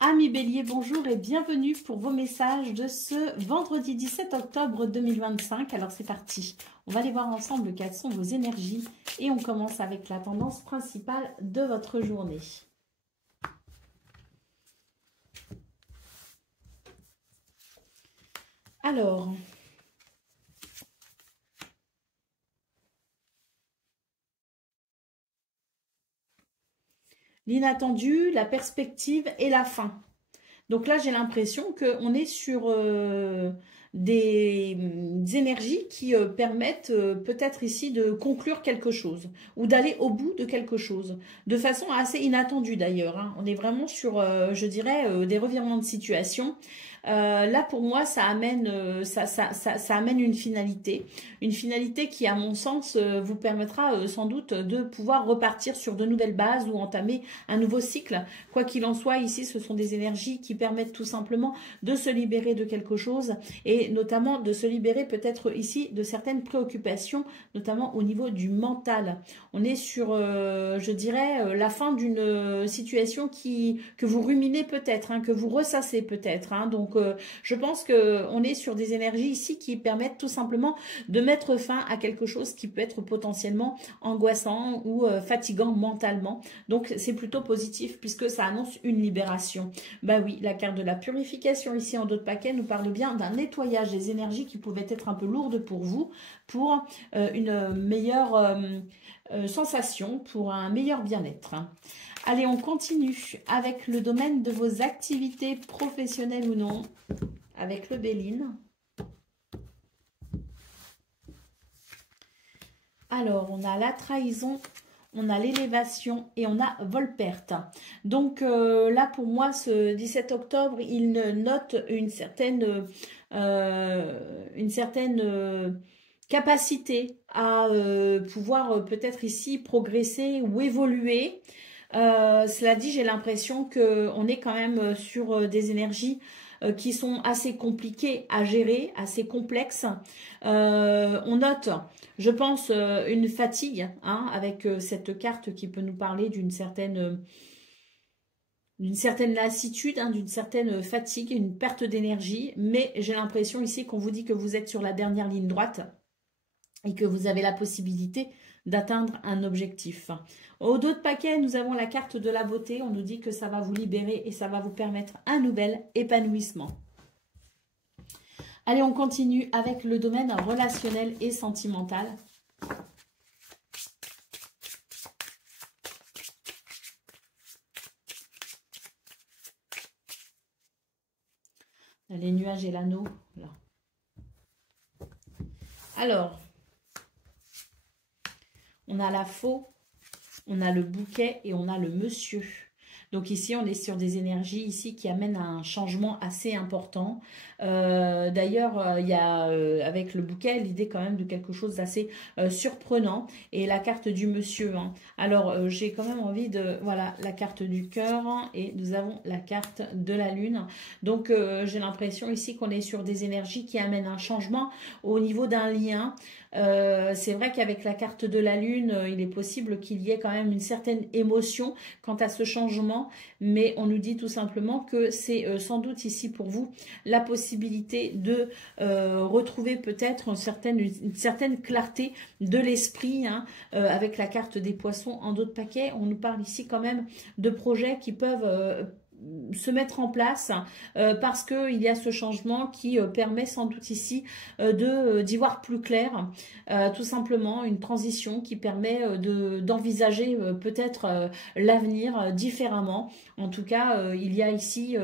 Amis Bélier, bonjour et bienvenue pour vos messages de ce vendredi 17 octobre 2025. Alors c'est parti, on va aller voir ensemble quelles sont vos énergies et on commence avec la tendance principale de votre journée. Alors, l'inattendu, la perspective et la fin. Donc là, j'ai l'impression qu'on est sur des énergies qui permettent peut-être ici de conclure quelque chose ou d'aller au bout de quelque chose, de façon assez inattendue d'ailleurs, hein. On est vraiment sur, je dirais, des revirements de situation. Là, pour moi, ça amène, ça amène une finalité qui, à mon sens, vous permettra sans doute de pouvoir repartir sur de nouvelles bases ou entamer un nouveau cycle. Quoi qu'il en soit, ici, ce sont des énergies qui permettent tout simplement de se libérer de quelque chose et notamment de se libérer peut-être ici de certaines préoccupations, notamment au niveau du mental. On est sur, je dirais, la fin d'une situation que vous ruminez peut-être, hein, que vous ressassez peut-être, hein. Donc, je pense qu'on est sur des énergies ici qui permettent tout simplement de mettre fin à quelque chose qui peut être potentiellement angoissant ou fatigant mentalement. Donc, c'est plutôt positif puisque ça annonce une libération. Bah oui, la carte de la purification ici en dos de paquet nous parle bien d'un nettoyage des énergies qui pouvaient être un peu lourdes pour vous, pour une meilleure sensation, pour un meilleur bien-être. Allez, on continue avec le domaine de vos activités professionnelles ou non, avec le Béline. Alors, on a la trahison, on a l'élévation et on a vol-perte. Donc là, pour moi, ce 17 octobre, il note une certaine capacité à pouvoir peut-être ici progresser ou évoluer. Cela dit, j'ai l'impression qu'on est quand même sur des énergies qui sont assez compliquées à gérer, assez complexes. On note, je pense, une fatigue, hein, avec cette carte qui peut nous parler d'une certaine lassitude, hein, d'une certaine fatigue, une perte d'énergie. Mais j'ai l'impression ici qu'on vous dit que vous êtes sur la dernière ligne droite et que vous avez la possibilité d'atteindre un objectif. Au dos de paquet, nous avons la carte de la beauté. On nous dit que ça va vous libérer et ça va vous permettre un nouvel épanouissement. Allez, on continue avec le domaine relationnel et sentimental. Les nuages et l'anneau, là. Alors, on a la faux, on a le bouquet et on a le monsieur. Donc ici, on est sur des énergies ici qui amènent à un changement assez important. D'ailleurs, il y a avec le bouquet l'idée quand même de quelque chose d'assez surprenant. Et la carte du monsieur, hein. Alors, j'ai quand même envie de... Voilà, la carte du cœur, hein, et nous avons la carte de la lune. Donc, j'ai l'impression ici qu'on est sur des énergies qui amènent un changement au niveau d'un lien. C'est vrai qu'avec la carte de la lune, il est possible qu'il y ait quand même une certaine émotion quant à ce changement, mais on nous dit tout simplement que c'est sans doute ici pour vous la possibilité de retrouver peut-être une certaine clarté de l'esprit, hein, avec la carte des poissons en dos de paquet. On nous parle ici quand même de projets qui peuvent se mettre en place parce qu'il y a ce changement qui permet sans doute ici d'y voir plus clair, tout simplement une transition qui permet d'envisager peut-être l'avenir différemment. En tout cas, il y a ici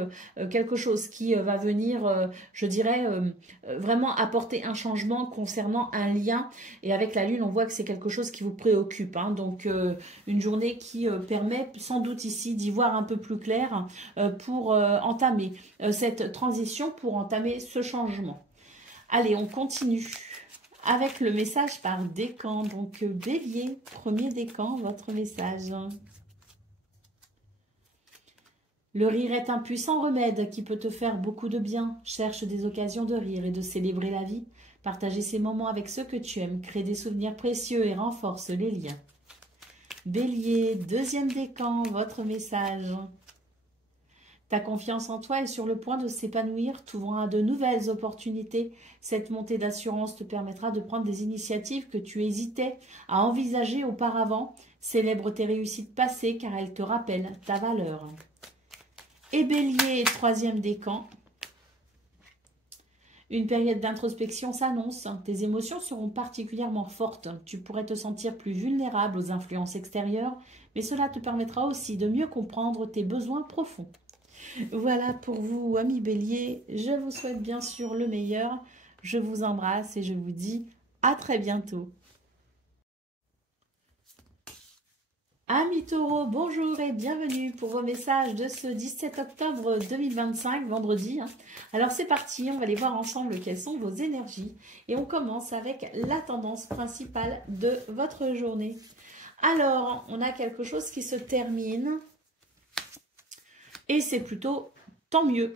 quelque chose qui va venir, je dirais, vraiment apporter un changement concernant un lien. Et avec la lune, on voit que c'est quelque chose qui vous préoccupe, hein. Donc, une journée qui permet sans doute ici d'y voir un peu plus clair pour entamer cette transition, pour entamer ce changement. Allez, on continue avec le message par décan. Donc, Bélier, premier décan, votre message. Le rire est un puissant remède qui peut te faire beaucoup de bien. Cherche des occasions de rire et de célébrer la vie. Partager ces moments avec ceux que tu aimes, crée des souvenirs précieux et renforce les liens. Bélier, deuxième décan, votre message. Ta confiance en toi est sur le point de s'épanouir, t'ouvrant à de nouvelles opportunités. Cette montée d'assurance te permettra de prendre des initiatives que tu hésitais à envisager auparavant. Célèbre tes réussites passées car elles te rappellent ta valeur. Et Bélier, troisième décan. Une période d'introspection s'annonce. Tes émotions seront particulièrement fortes. Tu pourrais te sentir plus vulnérable aux influences extérieures, mais cela te permettra aussi de mieux comprendre tes besoins profonds. Voilà pour vous, amis Bélier. Je vous souhaite bien sûr le meilleur. Je vous embrasse et je vous dis à très bientôt. Amis Taureaux, bonjour et bienvenue pour vos messages de ce 17 octobre 2025, vendredi. Alors c'est parti, on va aller voir ensemble quelles sont vos énergies. Et on commence avec la tendance principale de votre journée. Alors, on a quelque chose qui se termine. Et c'est plutôt tant mieux.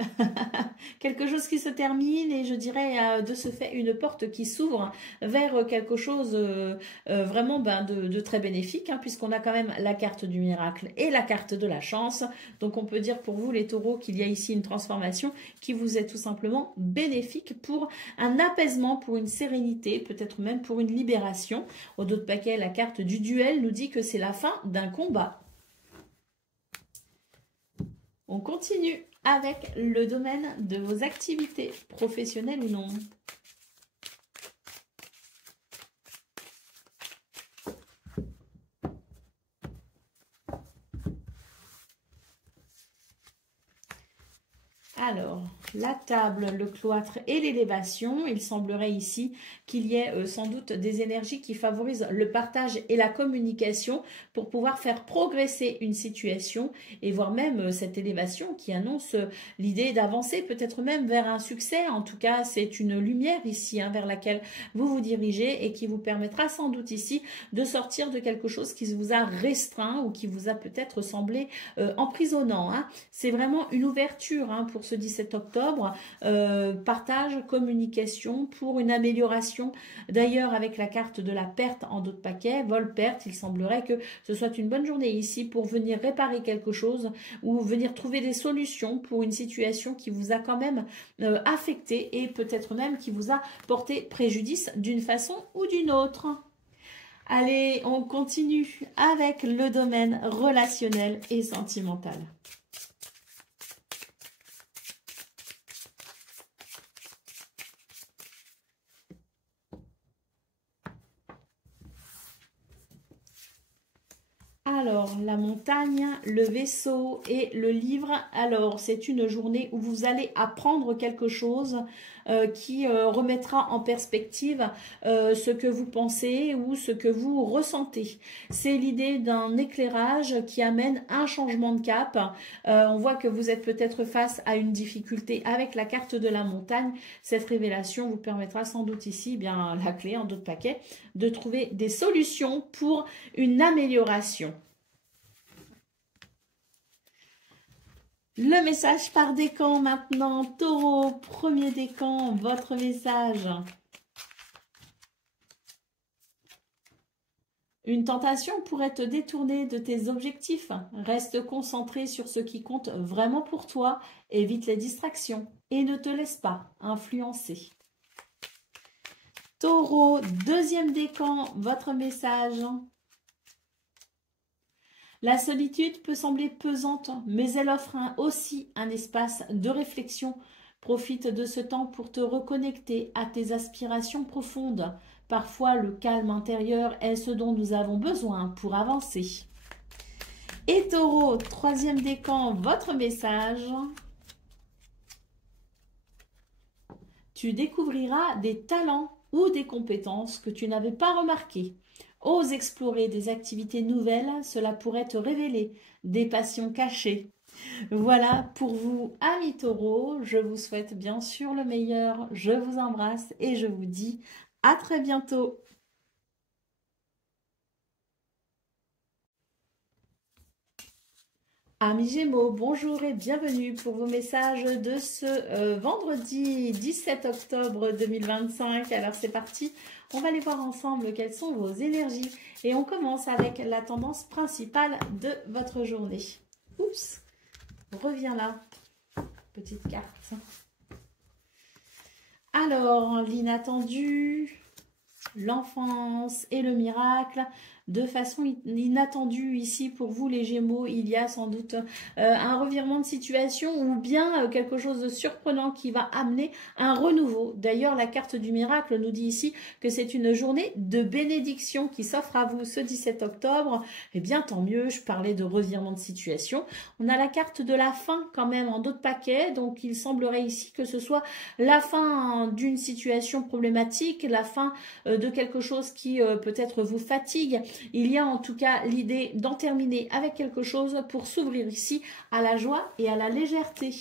Quelque chose qui se termine et je dirais de ce fait une porte qui s'ouvre vers quelque chose vraiment de très bénéfique, puisqu'on a quand même la carte du miracle et la carte de la chance. Donc on peut dire pour vous les taureaux qu'il y a ici une transformation qui vous est tout simplement bénéfique pour un apaisement, pour une sérénité, peut-être même pour une libération. Au dos de paquet, la carte du duel nous dit que c'est la fin d'un combat. On continue avec le domaine de vos activités, professionnelles ou non. Alors, la table, le cloître et l'élévation, il semblerait ici qu'il y ait sans doute des énergies qui favorisent le partage et la communication pour pouvoir faire progresser une situation et voire même cette élévation qui annonce l'idée d'avancer peut-être même vers un succès. En tout cas, c'est une lumière ici vers laquelle vous vous dirigez et qui vous permettra sans doute ici de sortir de quelque chose qui vous a restreint ou qui vous a peut-être semblé emprisonnant. C'est vraiment une ouverture pour ce 17 octobre, partage, communication pour une amélioration. D'ailleurs, avec la carte de la perte en dos de paquet, vol-perte, il semblerait que ce soit une bonne journée ici pour venir réparer quelque chose ou venir trouver des solutions pour une situation qui vous a quand même affecté et peut-être même qui vous a porté préjudice d'une façon ou d'une autre. Allez, on continue avec le domaine relationnel et sentimental. Alors, la montagne, le vaisseau et le livre. Alors, c'est une journée où vous allez apprendre quelque chose qui remettra en perspective ce que vous pensez ou ce que vous ressentez. C'est l'idée d'un éclairage qui amène un changement de cap. On voit que vous êtes peut-être face à une difficulté avec la carte de la montagne. Cette révélation vous permettra sans doute ici, bien la clé en dos de paquet, de trouver des solutions pour une amélioration. Le message par décan maintenant. Taureau, premier décan, votre message. Une tentation pourrait te détourner de tes objectifs. Reste concentré sur ce qui compte vraiment pour toi. Évite les distractions et ne te laisse pas influencer. Taureau, deuxième décan, votre message. La solitude peut sembler pesante, mais elle offre aussi un espace de réflexion. Profite de ce temps pour te reconnecter à tes aspirations profondes. Parfois, le calme intérieur est ce dont nous avons besoin pour avancer. Et Taureau, troisième décan, votre message. Tu découvriras des talents ou des compétences que tu n'avais pas remarquées. Ose explorer des activités nouvelles, cela pourrait te révéler des passions cachées. Voilà pour vous, amis taureaux. Je vous souhaite bien sûr le meilleur. Je vous embrasse et je vous dis à très bientôt. Amis Gémeaux, bonjour et bienvenue pour vos messages de ce vendredi 17 octobre 2025. Alors c'est parti, on va aller voir ensemble quelles sont vos énergies. Et on commence avec la tendance principale de votre journée. Oups, reviens là. petite carte. Alors, l'inattendu, l'enfance et le miracle. De façon inattendue ici pour vous les Gémeaux, il y a sans doute un revirement de situation ou bien quelque chose de surprenant qui va amener un renouveau. D'ailleurs, la carte du miracle nous dit ici que c'est une journée de bénédiction qui s'offre à vous ce 17 octobre. Eh bien, tant mieux, je parlais de revirement de situation. On a la carte de la fin quand même en d'autres paquets, donc il semblerait ici que ce soit la fin d'une situation problématique, la fin de quelque chose qui peut-être vous fatigue. Il y a en tout cas l'idée d'en terminer avec quelque chose pour s'ouvrir ici à la joie et à la légèreté.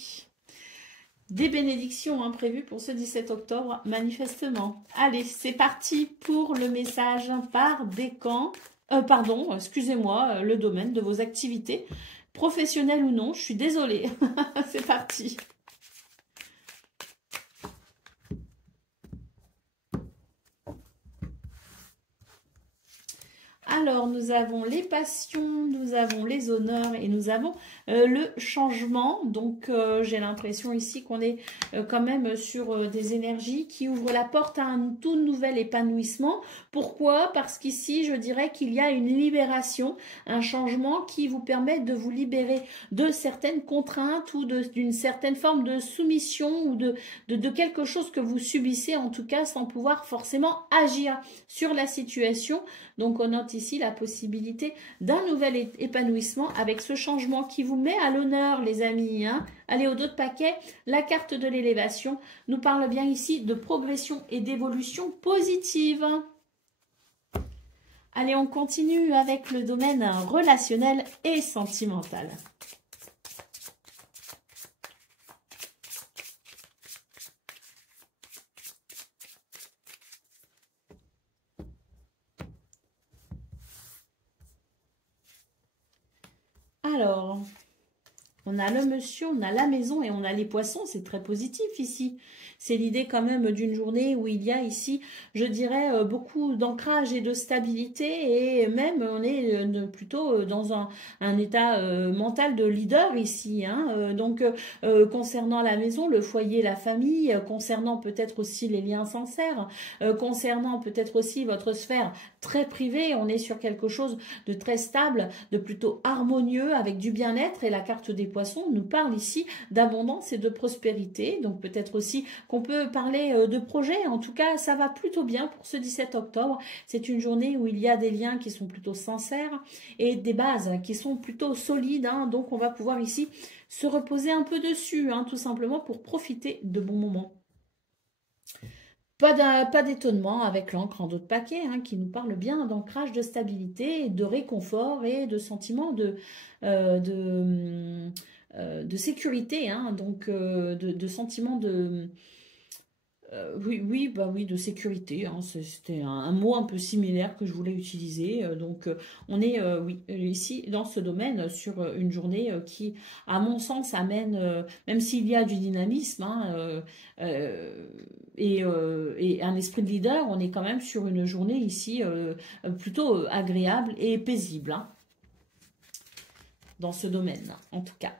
Des bénédictions prévues pour ce 17 octobre, manifestement. Allez, c'est parti pour le message par décan. Pardon, excusez-moi, le domaine de vos activités, professionnelles ou non, je suis désolée. C'est parti. Alors, nous avons les passions, nous avons les honneurs et nous avons le changement. Donc, j'ai l'impression ici qu'on est quand même sur des énergies qui ouvrent la porte à un tout nouvel épanouissement. Pourquoi? Parce qu'ici, je dirais qu'il y a une libération, un changement qui vous permet de vous libérer de certaines contraintes ou d'une certaine forme de soumission ou de quelque chose que vous subissez, en tout cas, sans pouvoir forcément agir sur la situation. Donc, on note ici la possibilité d'un nouvel épanouissement avec ce changement qui vous met à l'honneur, les amis. Allez, au dos de paquet, la carte de l'élévation nous parle bien ici de progression et d'évolution positive. Allez, on continue avec le domaine relationnel et sentimental. Alors, on a le monsieur, on a la maison et on a les poissons, c'est très positif ici. C'est l'idée quand même d'une journée où il y a ici, je dirais, beaucoup d'ancrage et de stabilité et même on est plutôt dans un état mental de leader ici. Donc, concernant la maison, le foyer, la famille, concernant peut-être aussi les liens sincères, concernant peut-être aussi votre sphère très privée, on est sur quelque chose de très stable, de plutôt harmonieux avec du bien-être et la carte des poissons nous parle ici d'abondance et de prospérité. Donc peut-être aussi qu'on peut parler de projet. En tout cas, ça va plutôt bien pour ce 17 octobre. C'est une journée où il y a des liens qui sont plutôt sincères et des bases qui sont plutôt solides. Donc on va pouvoir ici se reposer un peu dessus, tout simplement pour profiter de bons moments. Pas d'étonnement avec l'encre en dos de paquet qui nous parle bien d'ancrage, de stabilité, de réconfort et de sentiment de sécurité, donc de sentiment de... oui, de sécurité. C'était un mot un peu similaire que je voulais utiliser. Donc, on est, ici, dans ce domaine, sur une journée qui, à mon sens, amène, même s'il y a du dynamisme et un esprit de leader, on est quand même sur une journée ici plutôt agréable et paisible. Dans ce domaine, en tout cas.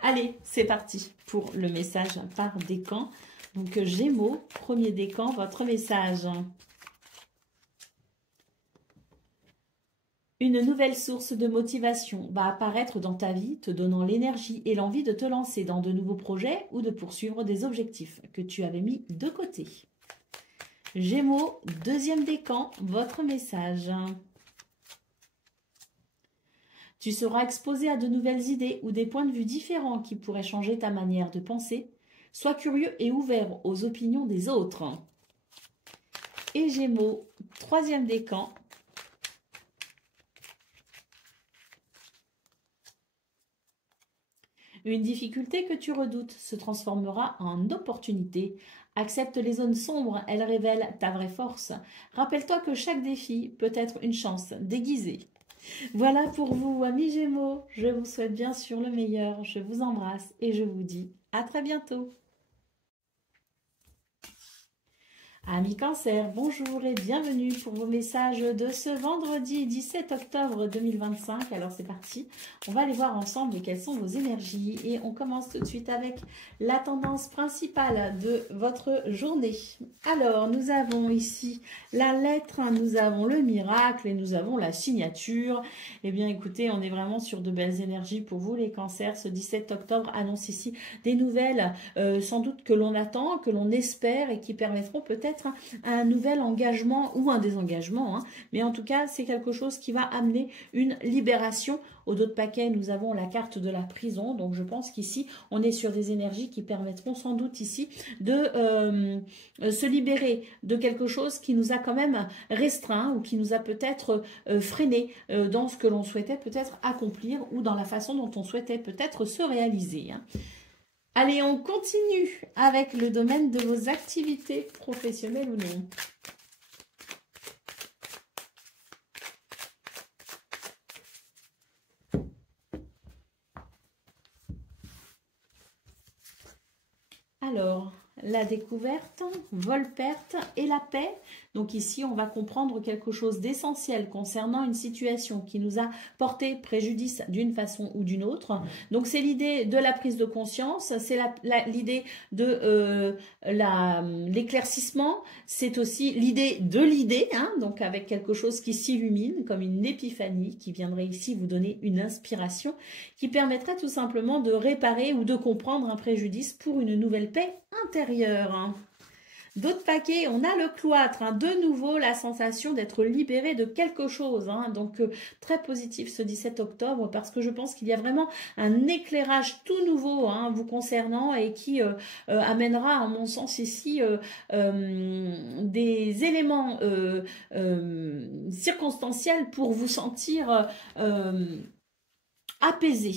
Allez, c'est parti pour le message par décan. Donc, Gémeaux, premier décan, votre message. Une nouvelle source de motivation va apparaître dans ta vie, te donnant l'énergie et l'envie de te lancer dans de nouveaux projets ou de poursuivre des objectifs que tu avais mis de côté. Gémeaux, deuxième décan, votre message. Tu seras exposé à de nouvelles idées ou des points de vue différents qui pourraient changer ta manière de penser. Sois curieux et ouvert aux opinions des autres. Et Gémeaux, troisième décan. Une difficulté que tu redoutes se transformera en opportunité. Accepte les zones sombres, elles révèlent ta vraie force. Rappelle-toi que chaque défi peut être une chance déguisée. Voilà pour vous, amis Gémeaux. Je vous souhaite bien sûr le meilleur. Je vous embrasse et je vous dis à très bientôt. Amis Cancer, bonjour et bienvenue pour vos messages de ce vendredi 17 octobre 2025. Alors c'est parti, on va aller voir ensemble quelles sont vos énergies et on commence tout de suite avec la tendance principale de votre journée. Alors nous avons ici la lettre, nous avons le miracle et nous avons la signature. Eh bien écoutez, on est vraiment sur de belles énergies pour vous les cancers. Ce 17 octobre annonce ici des nouvelles sans doute que l'on attend, que l'on espère et qui permettront peut-être un nouvel engagement ou un désengagement, hein. Mais en tout cas, c'est quelque chose qui va amener une libération. Au dos de paquet, nous avons la carte de la prison. Donc, je pense qu'ici, on est sur des énergies qui permettront sans doute ici de se libérer de quelque chose qui nous a quand même restreint ou qui nous a peut-être freiné dans ce que l'on souhaitait peut-être accomplir ou dans la façon dont on souhaitait peut-être se réaliser, hein. Allez, on continue avec le domaine de vos activités professionnelles ou non. Alors, la découverte, vol-perte et la paix. Donc ici, on va comprendre quelque chose d'essentiel concernant une situation qui nous a porté préjudice d'une façon ou d'une autre. Donc c'est l'idée de la prise de conscience, c'est l'idée de l'éclaircissement, c'est aussi l'idée de l'idée, hein, donc avec quelque chose qui s'illumine comme une épiphanie qui viendrait ici vous donner une inspiration qui permettrait tout simplement de réparer ou de comprendre un préjudice pour une nouvelle paix intérieure, hein. D'autres paquets, on a le cloître, hein, de nouveau la sensation d'être libéré de quelque chose, hein, donc très positif ce 17 octobre parce que je pense qu'il y a vraiment un éclairage tout nouveau, hein, vous concernant et qui amènera à mon sens ici des éléments circonstanciels pour vous sentir apaisé.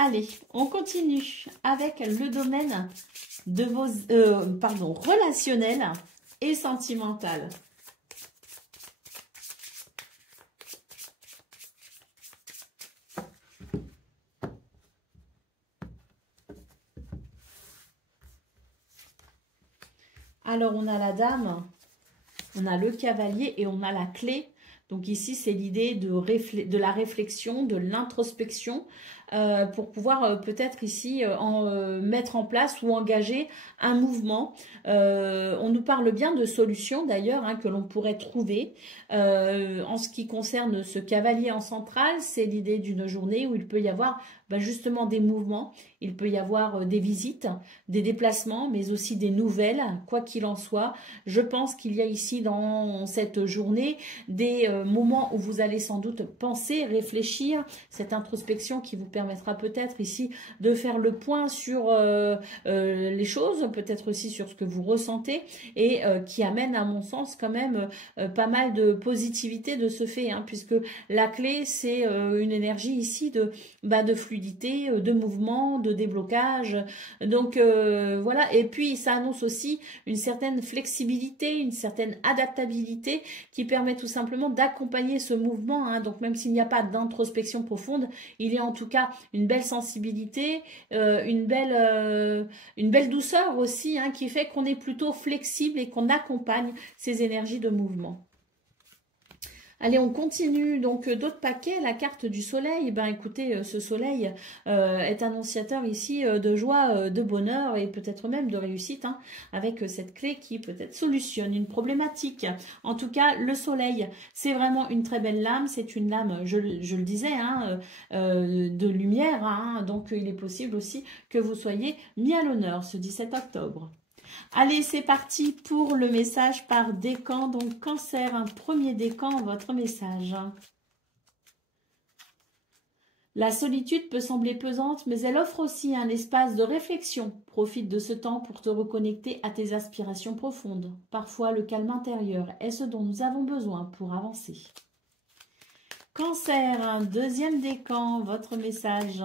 Allez, on continue avec le domaine de vos relationnel et sentimental. Alors, on a la dame, on a le cavalier et on a la clé. Donc ici, c'est l'idée de la réflexion, de l'introspection pour pouvoir peut-être ici mettre en place ou engager un mouvement. On nous parle bien de solutions d'ailleurs, hein, que l'on pourrait trouver. En ce qui concerne ce cavalier en centrale, c'est l'idée d'une journée où il peut y avoir justement des mouvements, il peut y avoir des visites, des déplacements, mais aussi des nouvelles, quoi qu'il en soit. Je pense qu'il y a ici dans cette journée des moments où vous allez sans doute penser, réfléchir, cette introspection qui vous permettra peut-être ici de faire le point sur les choses, peut-être aussi sur ce que vous ressentez et qui amène à mon sens quand même pas mal de positivité de ce fait, hein, puisque la clé c'est une énergie ici de fluidité, de mouvement, de déblocage. Donc voilà, et puis ça annonce aussi une certaine flexibilité, une certaine adaptabilité qui permet tout simplement d'accompagner ce mouvement, hein. Donc même s'il n'y a pas d'introspection profonde, il y a en tout cas une belle sensibilité, une belle douceur aussi, hein, qui fait qu'on est plutôt flexible et qu'on accompagne ces énergies de mouvement. Allez, on continue. Donc, d'autres paquets, la carte du soleil. Ben, écoutez, ce soleil est annonciateur ici de joie, de bonheur et peut-être même de réussite, hein, avec cette clé qui peut-être solutionne une problématique. En tout cas, le soleil, c'est vraiment une très belle lame. C'est une lame, je le disais, hein, de lumière, hein. Donc, il est possible aussi que vous soyez mis à l'honneur ce 17 octobre. Allez, c'est parti pour le message par décan. Donc, cancer, un premier décan, votre message. La solitude peut sembler pesante, mais elle offre aussi un espace de réflexion. Profite de ce temps pour te reconnecter à tes aspirations profondes. Parfois, le calme intérieur est ce dont nous avons besoin pour avancer. Cancer, un deuxième décan, votre message.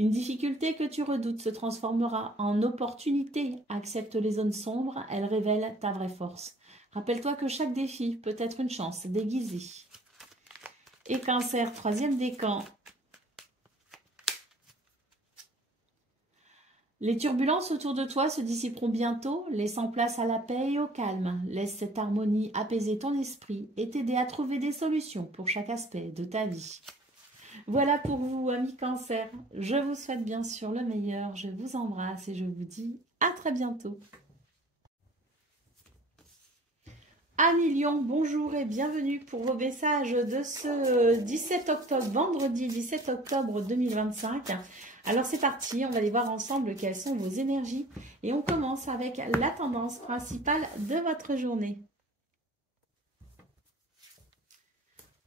Une difficulté que tu redoutes se transformera en opportunité. Accepte les zones sombres, elles révèlent ta vraie force. Rappelle-toi que chaque défi peut être une chance déguisée. Et Cancer, troisième décan. Les turbulences autour de toi se dissiperont bientôt, laissant place à la paix et au calme. Laisse cette harmonie apaiser ton esprit et t'aider à trouver des solutions pour chaque aspect de ta vie. Voilà pour vous, amis Cancer. Je vous souhaite bien sûr le meilleur. Je vous embrasse et je vous dis à très bientôt. Amis Lion, bonjour et bienvenue pour vos messages de ce 17 octobre, vendredi 17 octobre 2025. Alors c'est parti, on va aller voir ensemble quelles sont vos énergies et on commence avec la tendance principale de votre journée.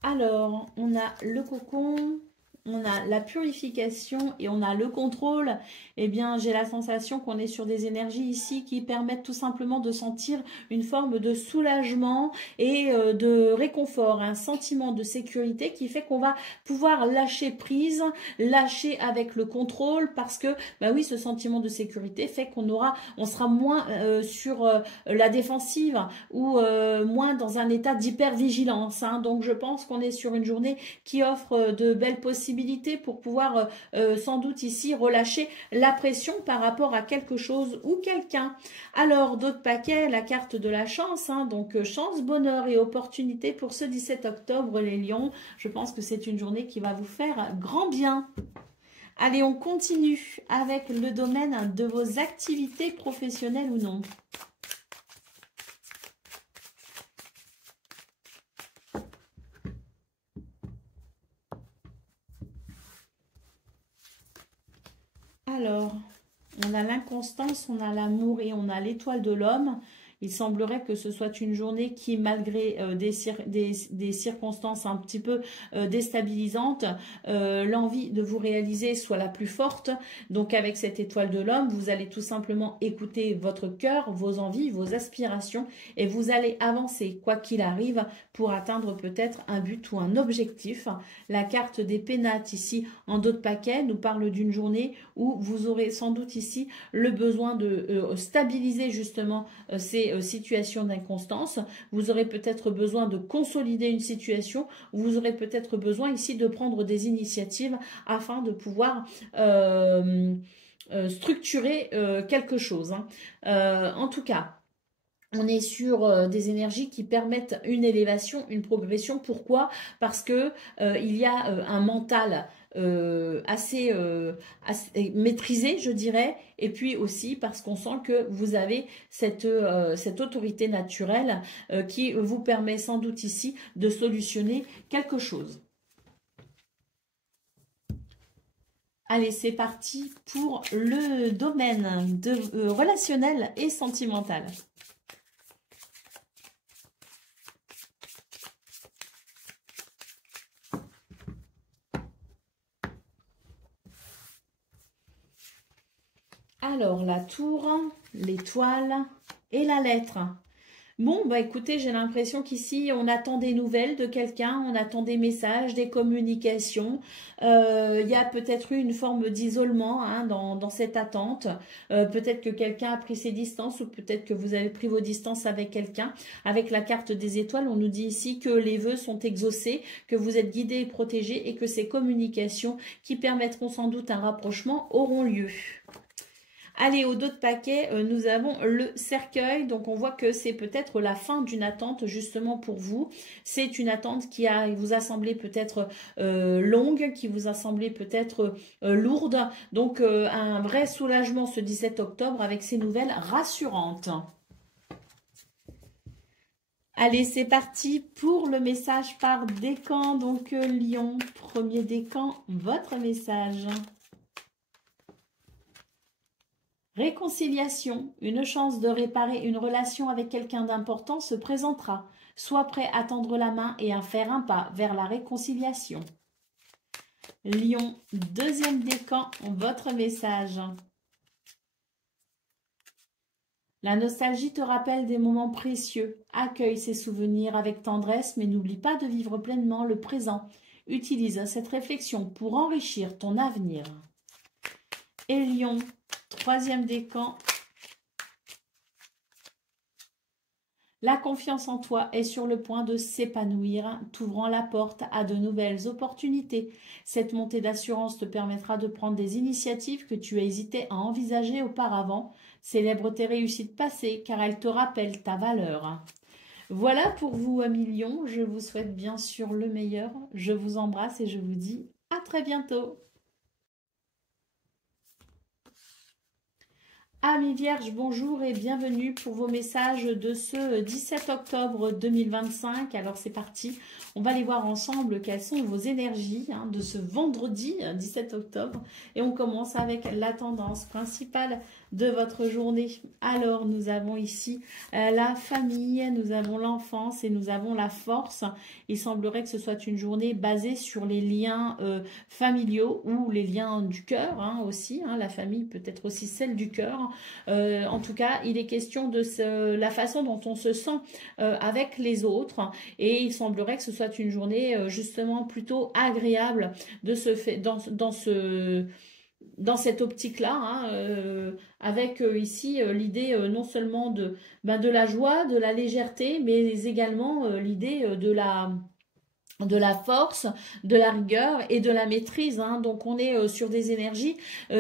Alors, on a le cocon, on a la purification et on a le contrôle. Eh bien, j'ai la sensation qu'on est sur des énergies ici qui permettent tout simplement de sentir une forme de soulagement et de réconfort, un sentiment de sécurité qui fait qu'on va pouvoir lâcher prise, lâcher avec le contrôle parce que, bah oui, ce sentiment de sécurité fait on sera moins sur la défensive ou moins dans un état d'hypervigilance. Hein. Donc, je pense qu'on est sur une journée qui offre de belles possibilités pour pouvoir sans doute ici relâcher la pression par rapport à quelque chose ou quelqu'un. Alors d'autres paquets, la carte de la chance, hein, donc chance, bonheur et opportunité pour ce 17 octobre les lions. Je pense que c'est une journée qui va vous faire grand bien. Allez, on continue avec le domaine de vos activités professionnelles ou non. Alors, on a l'inconstance, on a l'amour et on a l'étoile de l'homme. Il semblerait que ce soit une journée qui, malgré des circonstances un petit peu déstabilisantes, l'envie de vous réaliser soit la plus forte. Donc avec cette étoile de l'homme, vous allez tout simplement écouter votre cœur, vos envies, vos aspirations et vous allez avancer, quoi qu'il arrive, pour atteindre peut-être un but ou un objectif. La carte des pénates ici, en dos de paquet, nous parle d'une journée où vous aurez sans doute ici le besoin de stabiliser justement ces situations d'inconstance. Vous aurez peut-être besoin de consolider une situation. Vous aurez peut-être besoin ici de prendre des initiatives afin de pouvoir structurer quelque chose. Hein. En tout cas, on est sur des énergies qui permettent une élévation, une progression. Pourquoi? Parce que il y a un mental assez maîtrisé, je dirais, et puis aussi parce qu'on sent que vous avez cette autorité naturelle qui vous permet sans doute ici de solutionner quelque chose. Allez, c'est parti pour le domaine relationnel et sentimental. Alors, la tour, l'étoile et la lettre. Bon, bah écoutez, j'ai l'impression qu'ici, on attend des nouvelles de quelqu'un, on attend des messages, des communications. Il y a peut-être eu une forme d'isolement hein, dans cette attente. Peut-être que quelqu'un a pris ses distances ou peut-être que vous avez pris vos distances avec quelqu'un. Avec la carte des étoiles, on nous dit ici que les vœux sont exaucés, que vous êtes guidés et protégés et que ces communications qui permettront sans doute un rapprochement auront lieu. Allez, au dos de paquet, nous avons le cercueil. Donc, on voit que c'est peut-être la fin d'une attente justement pour vous. C'est une attente qui vous a semblé peut-être longue, qui vous a semblé peut-être lourde. Donc, un vrai soulagement ce 17 octobre avec ces nouvelles rassurantes. Allez, c'est parti pour le message par décan. Donc, Lion, premier décan, votre message. Réconciliation, une chance de réparer une relation avec quelqu'un d'important se présentera. Sois prêt à tendre la main et à faire un pas vers la réconciliation. Lion, deuxième décan, votre message. La nostalgie te rappelle des moments précieux. Accueille ces souvenirs avec tendresse, mais n'oublie pas de vivre pleinement le présent. Utilise cette réflexion pour enrichir ton avenir. Et Lion, troisième décan. La confiance en toi est sur le point de s'épanouir, t'ouvrant la porte à de nouvelles opportunités. Cette montée d'assurance te permettra de prendre des initiatives que tu as hésité à envisager auparavant. Célèbre tes réussites passées car elles te rappellent ta valeur. Voilà pour vous, amis lions. Je vous souhaite bien sûr le meilleur. Je vous embrasse et je vous dis à très bientôt. Amis Vierges, bonjour et bienvenue pour vos messages de ce 17 octobre 2025. Alors c'est parti, on va aller voir ensemble quelles sont vos énergies de ce vendredi 17 octobre. Et on commence avec la tendance principale de votre journée. Alors nous avons ici la famille, nous avons l'enfance et nous avons la force. Il semblerait que ce soit une journée basée sur les liens familiaux ou les liens du cœur aussi. La famille peut être aussi celle du cœur. En tout cas, il est question de la façon dont on se sent avec les autres. Et il semblerait que ce soit une journée justement plutôt agréable de se fait dans cette optique-là, avec ici l'idée non seulement de la joie, de la légèreté, mais également l'idée de la force, de la rigueur et de la maîtrise. Donc on est sur des énergies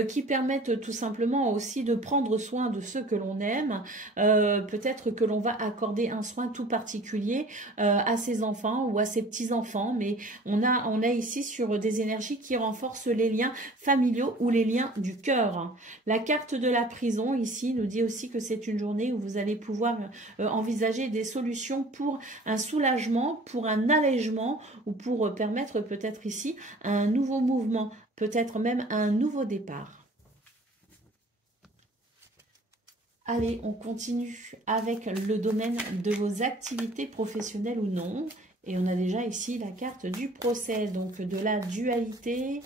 qui permettent tout simplement aussi de prendre soin de ceux que l'on aime. Peut-être que l'on va accorder un soin tout particulier à ses enfants ou à ses petits-enfants, mais on a ici sur des énergies qui renforcent les liens familiaux ou les liens du cœur. La carte de la prison ici nous dit aussi que c'est une journée où vous allez pouvoir envisager des solutions pour un soulagement, pour un allègement, ou pour permettre peut-être ici un nouveau mouvement, peut-être même un nouveau départ. Allez, on continue avec le domaine de vos activités professionnelles ou non. Et on a déjà ici la carte du procès, donc de la dualité,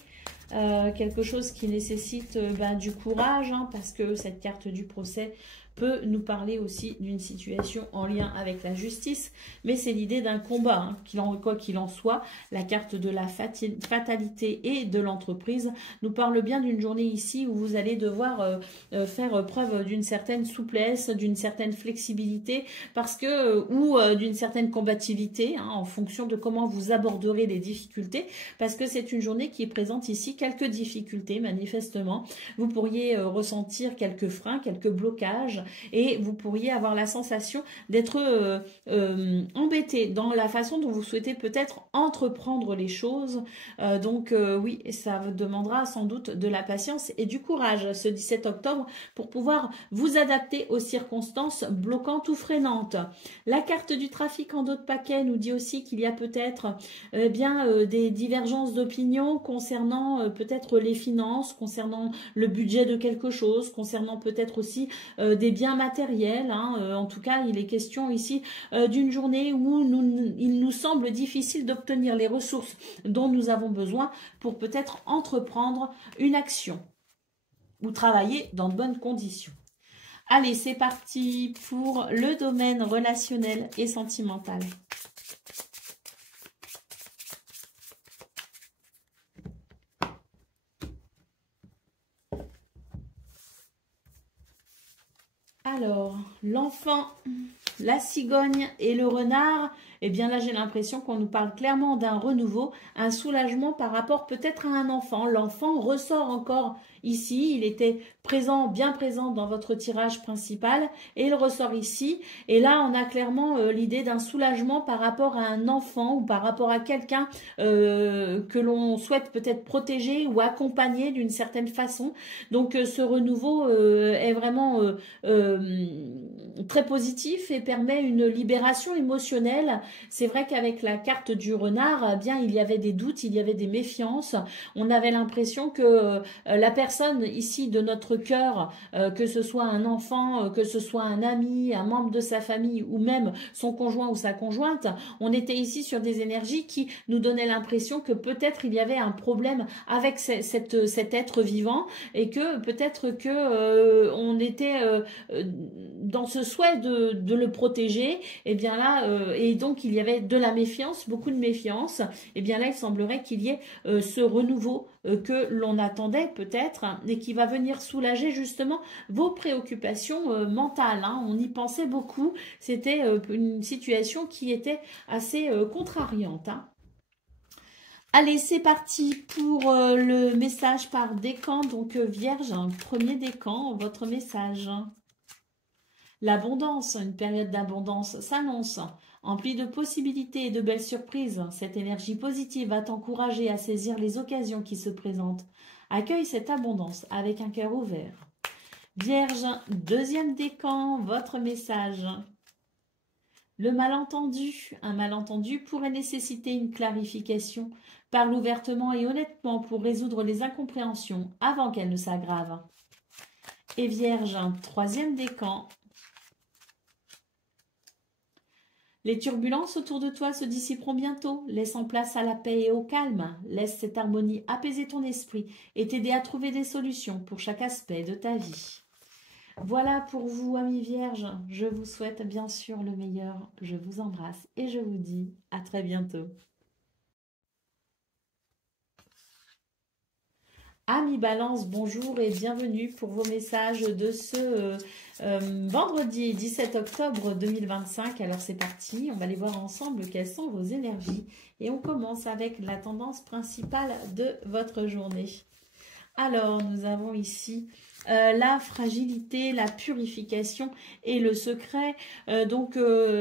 quelque chose qui nécessite du courage, parce que cette carte du procès peut nous parler aussi d'une situation en lien avec la justice, mais c'est l'idée d'un combat, quoi qu'il en soit. La carte de la fatalité et de l'entreprise nous parle bien d'une journée ici où vous allez devoir faire preuve d'une certaine souplesse, d'une certaine flexibilité, parce que ou d'une certaine combativité, en fonction de comment vous aborderez les difficultés, parce que c'est une journée qui présente ici quelques difficultés, manifestement. Vous pourriez ressentir quelques freins, quelques blocages, et vous pourriez avoir la sensation d'être embêté dans la façon dont vous souhaitez peut-être entreprendre les choses. Oui, ça vous demandera sans doute de la patience et du courage ce 17 octobre pour pouvoir vous adapter aux circonstances bloquantes ou freinantes. La carte du trafic en dos de paquet nous dit aussi qu'il y a peut-être des divergences d'opinion concernant peut-être les finances, concernant le budget de quelque chose, concernant peut-être aussi des biens matériels. En tout cas, il est question ici d'une journée où il nous semble difficile d'obtenir les ressources dont nous avons besoin pour peut-être entreprendre une action ou travailler dans de bonnes conditions. Allez, c'est parti pour le domaine relationnel et sentimental. Alors, l'enfant, la cigogne et le renard, eh bien là j'ai l'impression qu'on nous parle clairement d'un renouveau, un soulagement par rapport peut-être à un enfant. L'enfant ressort encore ici, il était présent, bien présent dans votre tirage principal et il ressort ici. Et là on a clairement l'idée d'un soulagement par rapport à un enfant ou par rapport à quelqu'un que l'on souhaite peut-être protéger ou accompagner d'une certaine façon. Donc ce renouveau est vraiment très positif et permet une libération émotionnelle. C'est vrai qu'avec la carte du renard, il y avait des doutes, il y avait des méfiances. On avait l'impression que la personne ici de notre cœur, que ce soit un enfant, que ce soit un ami, un membre de sa famille ou même son conjoint ou sa conjointe, on était ici sur des énergies qui nous donnaient l'impression que peut-être il y avait un problème avec cet être vivant et que peut-être que on était dans ce souhait de le protéger, et bien là, et donc il y avait de la méfiance, beaucoup de méfiance, et bien là il semblerait qu'il y ait ce renouveau que l'on attendait peut-être, hein, et qui va venir soulager justement vos préoccupations mentales, hein. On y pensait beaucoup, c'était une situation qui était assez contrariante, hein. Allez, c'est parti pour le message par décan. Donc, Vierge, un premier décan, votre message. L'abondance, une période d'abondance s'annonce, emplie de possibilités et de belles surprises. Cette énergie positive va t'encourager à saisir les occasions qui se présentent. Accueille cette abondance avec un cœur ouvert. Vierge, deuxième décan, votre message. Le malentendu. Un malentendu pourrait nécessiter une clarification. Parle ouvertement et honnêtement pour résoudre les incompréhensions avant qu'elles ne s'aggravent. Et Vierge, troisième décan. Les turbulences autour de toi se dissiperont bientôt, laissant place à la paix et au calme. Laisse cette harmonie apaiser ton esprit et t'aider à trouver des solutions pour chaque aspect de ta vie. Voilà pour vous, amis vierges. Je vous souhaite bien sûr le meilleur. Je vous embrasse et je vous dis à très bientôt. Amis Balance, bonjour et bienvenue pour vos messages de ce vendredi 17 octobre 2025. Alors c'est parti, on va aller voir ensemble quelles sont vos énergies. Et on commence avec la tendance principale de votre journée. Alors, nous avons ici la fragilité, la purification et le secret. Donc,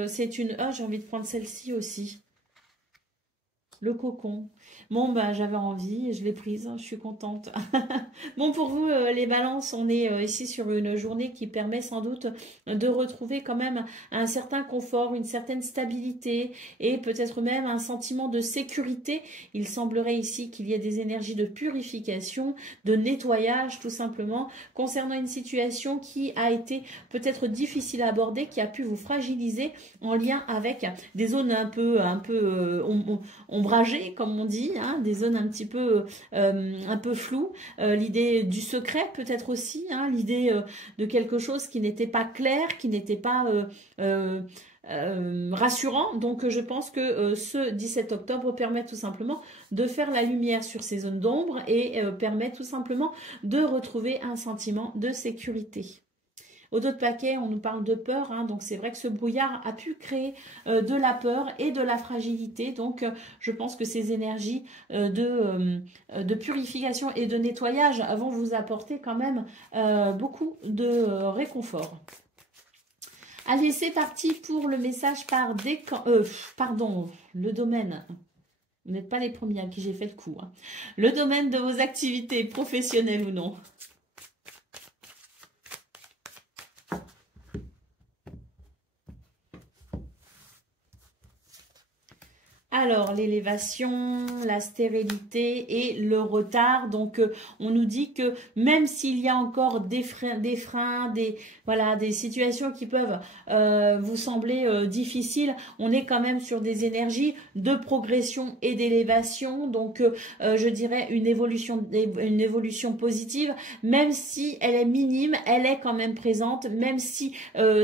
c'est une... Oh, j'ai envie de prendre celle-ci aussi. Le cocon. Bon, bah, j'avais envie, je l'ai prise, je suis contente. Bon, pour vous, les balances, on est ici sur une journée qui permet sans doute de retrouver quand même un certain confort, une certaine stabilité et peut-être même un sentiment de sécurité. Il semblerait ici qu'il y ait des énergies de purification, de nettoyage tout simplement, concernant une situation qui a été peut-être difficile à aborder, qui a pu vous fragiliser en lien avec des zones un peu ombragées, comme on dit, hein, des zones un petit peu floues, l'idée du secret peut-être aussi, hein, l'idée de quelque chose qui n'était pas clair, qui n'était pas rassurant. Donc je pense que ce 17 octobre permet tout simplement de faire la lumière sur ces zones d'ombre et permet tout simplement de retrouver un sentiment de sécurité. Au dos de paquet, on nous parle de peur, hein, donc c'est vrai que ce brouillard a pu créer de la peur et de la fragilité. Donc je pense que ces énergies de purification et de nettoyage vont vous apporter quand même beaucoup de réconfort. Allez, c'est parti pour le message par décan... pardon, le domaine... Vous n'êtes pas les premiers à qui j'ai fait le coup, hein. Le domaine de vos activités, professionnelles ou non. Alors, l'élévation, la stérilité et le retard. Donc, on nous dit que même s'il y a encore des freins, des situations qui peuvent vous sembler difficiles, on est quand même sur des énergies de progression et d'élévation. Donc, je dirais une évolution positive, même si elle est minime, elle est quand même présente, même si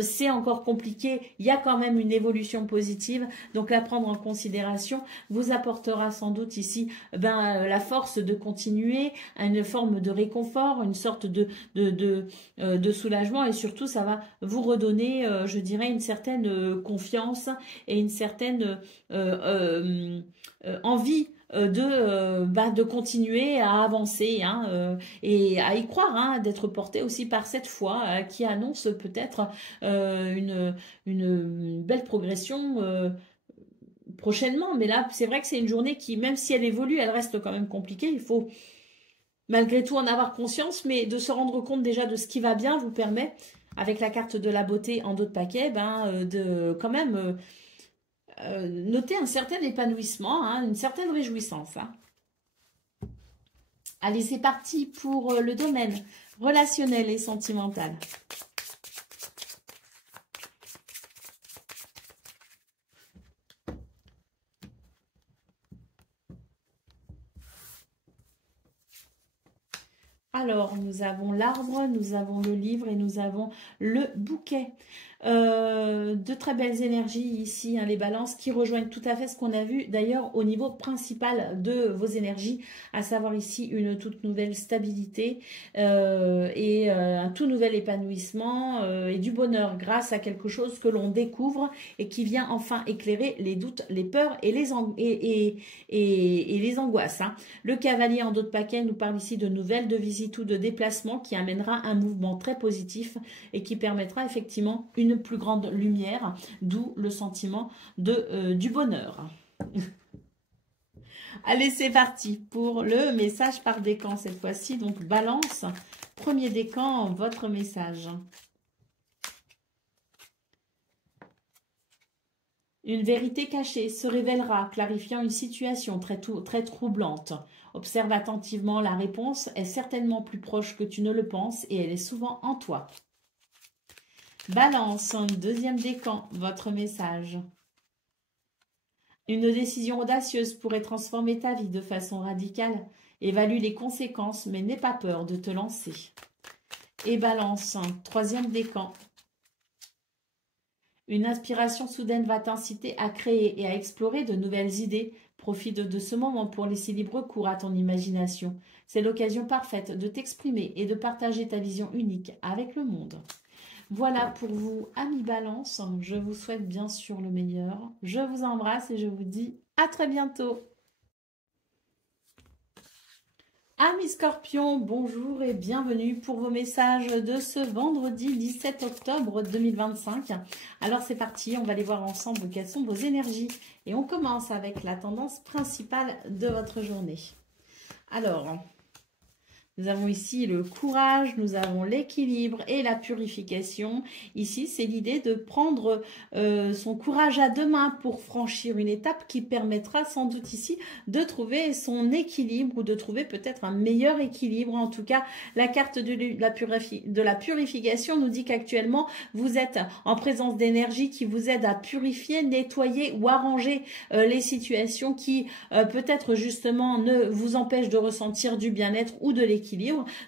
c'est encore compliqué, il y a quand même une évolution positive. Donc, la prendre en considération vous apportera sans doute ici la force de continuer, une forme de réconfort, une sorte de soulagement et surtout ça va vous redonner, je dirais, une certaine confiance et une certaine envie de continuer à avancer, hein, et à y croire, hein, d'être porté aussi par cette foi qui annonce peut-être une belle progression prochainement. Mais là, c'est vrai que c'est une journée qui, même si elle évolue, elle reste quand même compliquée. Il faut malgré tout en avoir conscience, mais de se rendre compte déjà de ce qui va bien vous permet, avec la carte de la beauté en dos de paquet, de quand même noter un certain épanouissement, hein, une certaine réjouissance, hein. Allez, c'est parti pour le domaine relationnel et sentimental. Alors, nous avons l'arbre, nous avons le livre et nous avons le bouquet. De très belles énergies ici, hein, les balances, qui rejoignent tout à fait ce qu'on a vu d'ailleurs au niveau principal de vos énergies, à savoir ici une toute nouvelle stabilité et un tout nouvel épanouissement et du bonheur grâce à quelque chose que l'on découvre et qui vient enfin éclairer les doutes, les peurs et les angoisses. Hein. Le cavalier en dos de paquet nous parle ici de nouvelles, de visites ou de déplacements qui amènera un mouvement très positif et qui permettra effectivement une plus grande lumière, d'où le sentiment du bonheur. Allez, c'est parti pour le message par décan cette fois-ci. Donc, balance, premier décan, votre message. Une vérité cachée se révélera, clarifiant une situation très troublante. Observe attentivement la réponse, est certainement plus proche que tu ne le penses et elle est souvent en toi. Balance, deuxième décan, votre message. Une décision audacieuse pourrait transformer ta vie de façon radicale. Évalue les conséquences, mais n'aie pas peur de te lancer. Et balance, troisième décan. Une inspiration soudaine va t'inciter à créer et à explorer de nouvelles idées. Profite de ce moment pour laisser libre cours à ton imagination. C'est l'occasion parfaite de t'exprimer et de partager ta vision unique avec le monde. Voilà pour vous, amis Balance. Je vous souhaite bien sûr le meilleur. Je vous embrasse et je vous dis à très bientôt. Amis Scorpions, bonjour et bienvenue pour vos messages de ce vendredi 17 octobre 2025. Alors c'est parti, on va aller voir ensemble quelles sont vos énergies. Et on commence avec la tendance principale de votre journée. Alors, nous avons ici le courage, nous avons l'équilibre et la purification. Ici, c'est l'idée de prendre son courage à deux mains pour franchir une étape qui permettra sans doute ici de trouver son équilibre ou de trouver peut-être un meilleur équilibre. En tout cas, la carte de la purification nous dit qu'actuellement, vous êtes en présence d'énergie qui vous aide à purifier, nettoyer ou arranger les situations qui peut-être justement ne vous empêchent de ressentir du bien-être ou de l'équilibre.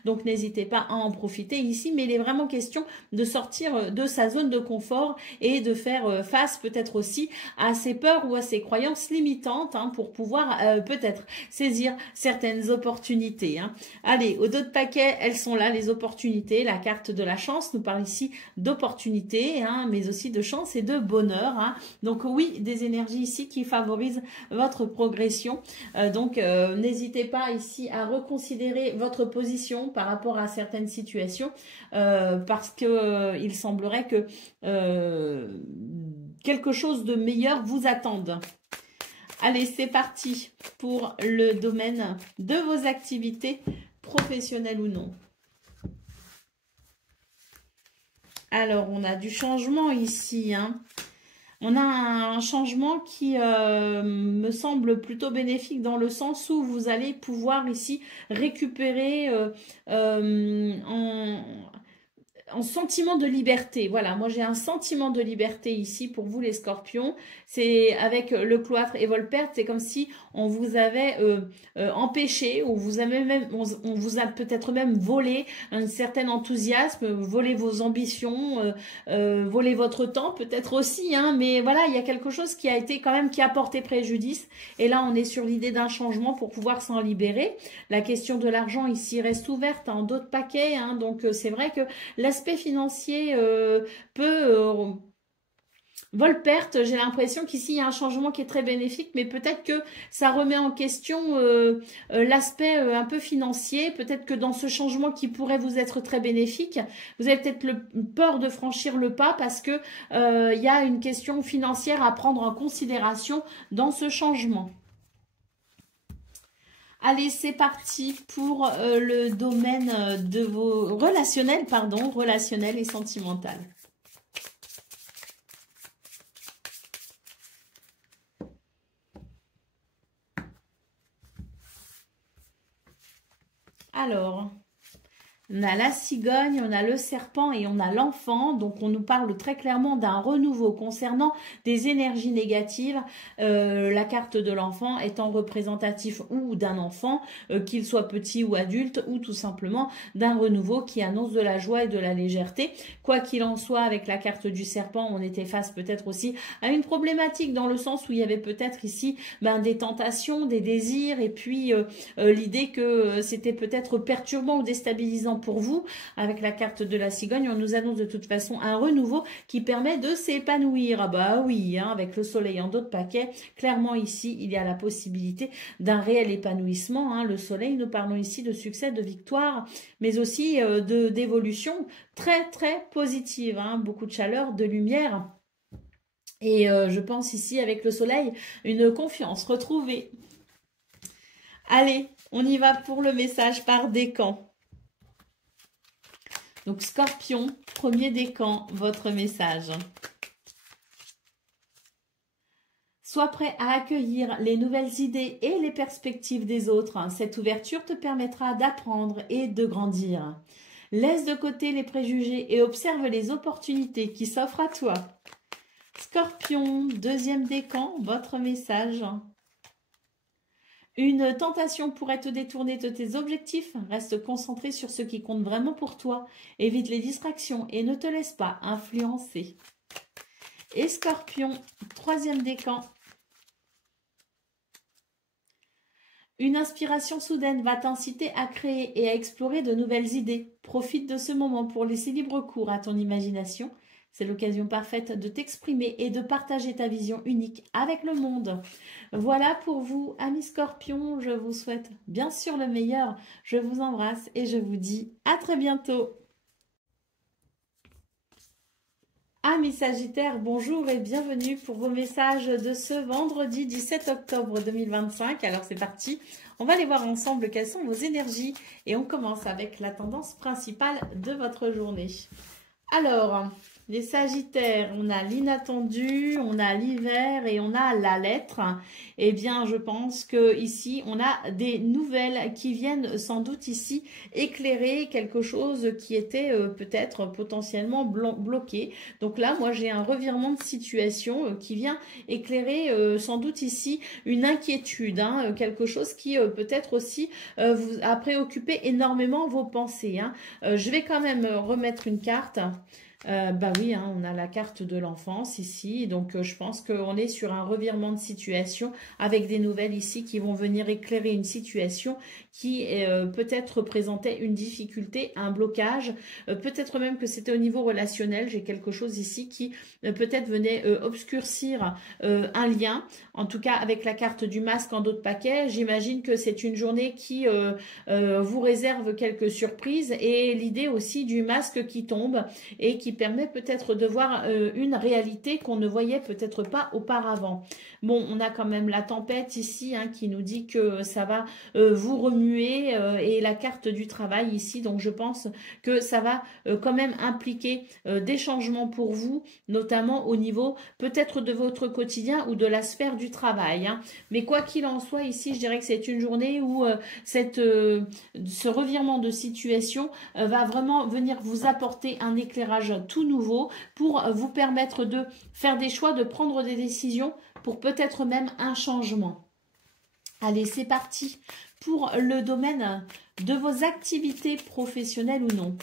Donc n'hésitez pas à en profiter ici, mais il est vraiment question de sortir de sa zone de confort et de faire face peut-être aussi à ses peurs ou à ses croyances limitantes hein, pour pouvoir peut-être saisir certaines opportunités. Hein. Allez, au dos de paquet, elles sont là les opportunités. La carte de la chance nous parle ici d'opportunités, hein, mais aussi de chance et de bonheur. Hein. Donc oui, des énergies ici qui favorisent votre progression. Donc n'hésitez pas ici à reconsidérer votre position par rapport à certaines situations parce que il semblerait que quelque chose de meilleur vous attende. Allez, c'est parti pour le domaine de vos activités professionnelles ou non. Alors, on a du changement ici, hein. On a un changement qui me semble plutôt bénéfique dans le sens où vous allez pouvoir ici récupérer en sentiment de liberté. Voilà, moi j'ai un sentiment de liberté ici pour vous les scorpions. C'est avec le cloître et Volperte, c'est comme si on vous avait empêché, ou on vous a peut-être même volé un certain enthousiasme, volé vos ambitions, volé votre temps peut-être aussi, hein, mais voilà, il y a quelque chose qui a été quand même, qui a porté préjudice. Et là, on est sur l'idée d'un changement pour pouvoir s'en libérer. La question de l'argent ici reste ouverte en d'autres paquets, hein, donc c'est vrai que l'aspect financier peut... Volperte, j'ai l'impression qu'ici il y a un changement qui est très bénéfique, mais peut-être que ça remet en question l'aspect un peu financier. Peut-être que dans ce changement qui pourrait vous être très bénéfique, vous avez peut-être peur de franchir le pas parce que il y a une question financière à prendre en considération dans ce changement. Allez, c'est parti pour le domaine de vos relationnels, relationnel et sentimental. Alors, On a la cigogne, on a le serpent et on a l'enfant. Donc, on nous parle très clairement d'un renouveau concernant des énergies négatives. La carte de l'enfant étant représentatif ou d'un enfant, qu'il soit petit ou adulte, ou tout simplement d'un renouveau qui annonce de la joie et de la légèreté. Quoi qu'il en soit, avec la carte du serpent, on était face peut-être aussi à une problématique dans le sens où il y avait peut-être ici des tentations, des désirs et puis l'idée que c'était peut-être perturbant ou déstabilisant pour vous. Avec la carte de la cigogne, on nous annonce de toute façon un renouveau qui permet de s'épanouir. Ah bah oui, hein, avec le soleil en dos de paquet, clairement ici, il y a la possibilité d'un réel épanouissement. Hein. Le soleil, nous parlons ici de succès, de victoire, mais aussi d'évolution très très positive. Hein. Beaucoup de chaleur, de lumière. Et je pense ici, avec le soleil, une confiance retrouvée. Allez, on y va pour le message par décan. Donc, Scorpion, premier décan, votre message. Sois prêt à accueillir les nouvelles idées et les perspectives des autres. Cette ouverture te permettra d'apprendre et de grandir. Laisse de côté les préjugés et observe les opportunités qui s'offrent à toi. Scorpion, deuxième décan, votre message. Une tentation pourrait te détourner de tes objectifs. Reste concentré sur ce qui compte vraiment pour toi. Évite les distractions et ne te laisse pas influencer. Et Scorpion, troisième décan. Une inspiration soudaine va t'inciter à créer et à explorer de nouvelles idées. Profite de ce moment pour laisser libre cours à ton imagination. C'est l'occasion parfaite de t'exprimer et de partager ta vision unique avec le monde. Voilà pour vous, amis Scorpions. Je vous souhaite bien sûr le meilleur. Je vous embrasse et je vous dis à très bientôt. Amis Sagittaires, bonjour et bienvenue pour vos messages de ce vendredi 17 octobre 2025. Alors c'est parti, on va aller voir ensemble quelles sont vos énergies et on commence avec la tendance principale de votre journée. Alors, les Sagittaires, on a l'inattendu, on a l'hiver et on a la lettre. Eh bien, je pense que ici, on a des nouvelles qui viennent sans doute ici éclairer quelque chose qui était peut-être potentiellement bloqué. Donc là, moi, j'ai un revirement de situation qui vient éclairer sans doute ici une inquiétude, hein, quelque chose qui peut-être aussi vous a préoccupé énormément vos pensées. Hein. Je vais quand même remettre une carte. Bah oui, hein, on a la carte de l'enfance ici, donc je pense qu'on est sur un revirement de situation avec des nouvelles ici qui vont venir éclairer une situation qui peut-être représentait une difficulté, un blocage, peut-être même que c'était au niveau relationnel, j'ai quelque chose ici qui peut-être venait obscurcir un lien, en tout cas avec la carte du masque en dos de paquet, j'imagine que c'est une journée qui vous réserve quelques surprises et l'idée aussi du masque qui tombe et qui permet peut-être de voir une réalité qu'on ne voyait peut-être pas auparavant. Bon, on a quand même la tempête ici hein, qui nous dit que ça va vous remuer et la carte du travail ici. Donc, je pense que ça va quand même impliquer des changements pour vous, notamment au niveau peut-être de votre quotidien ou de la sphère du travail. Hein. Mais quoi qu'il en soit, ici, je dirais que c'est une journée où ce revirement de situation va vraiment venir vous apporter un éclairage tout nouveau pour vous permettre de faire des choix, de prendre des décisions pour peut-être même un changement. Allez, c'est parti pour le domaine de vos activités professionnelles ou non.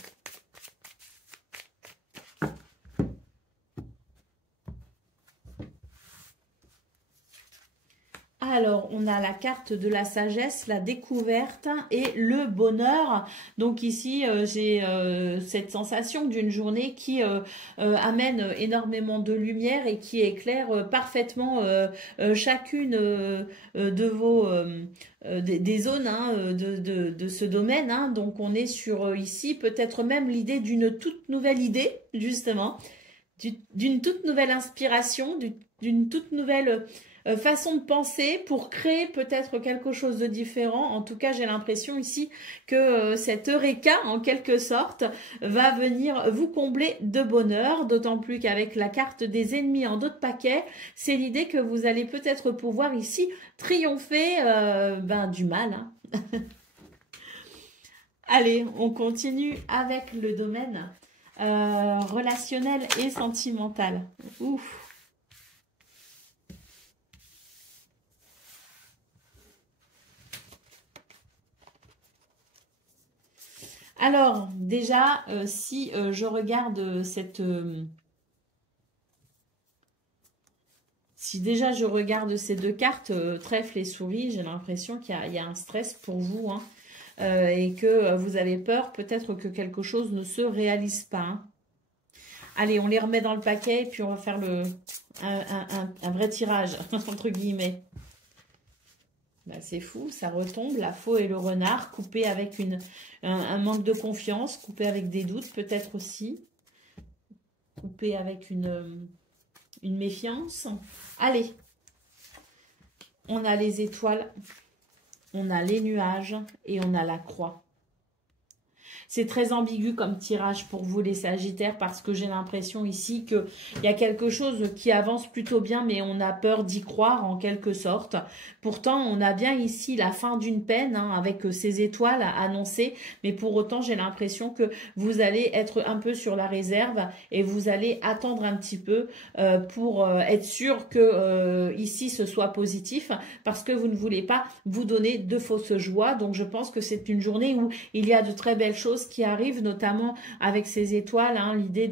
Alors, on a la carte de la sagesse, la découverte et le bonheur. Donc ici, j'ai cette sensation d'une journée qui amène énormément de lumière et qui éclaire parfaitement chacune de vos... des zones hein, de ce domaine. Hein. Donc, on est sur ici peut-être même l'idée d'une toute nouvelle idée, justement, d'une toute nouvelle inspiration, d'une toute nouvelle... façon de penser pour créer peut-être quelque chose de différent. En tout cas, j'ai l'impression ici que cet eureka, en quelque sorte, va venir vous combler de bonheur, d'autant plus qu'avec la carte des ennemis en dos de paquet, c'est l'idée que vous allez peut-être pouvoir ici triompher du mal. Hein. Allez, on continue avec le domaine relationnel et sentimental. Ouf. Alors, déjà, si je regarde si déjà je regarde ces deux cartes, trèfle et souris, j'ai l'impression qu'il y a un stress pour vous, hein, et que vous avez peur peut-être que quelque chose ne se réalise pas. Hein. Allez, on les remet dans le paquet et puis on va faire un vrai tirage, entre guillemets. Bah, c'est fou, ça retombe, la faux et le renard, coupé avec un manque de confiance, coupé avec des doutes peut-être aussi, coupé avec une méfiance. Allez, on a les étoiles, on a les nuages et on a la croix. C'est très ambigu comme tirage pour vous les Sagittaires parce que j'ai l'impression ici qu'il y a quelque chose qui avance plutôt bien mais on a peur d'y croire en quelque sorte. Pourtant, on a bien ici la fin d'une peine hein, avec ces étoiles annoncées mais pour autant, j'ai l'impression que vous allez être un peu sur la réserve et vous allez attendre un petit peu pour être sûr que ici ce soit positif parce que vous ne voulez pas vous donner de fausses joies. Donc, je pense que c'est une journée où il y a de très belles choses qui arrive, notamment avec ces étoiles, hein, l'idée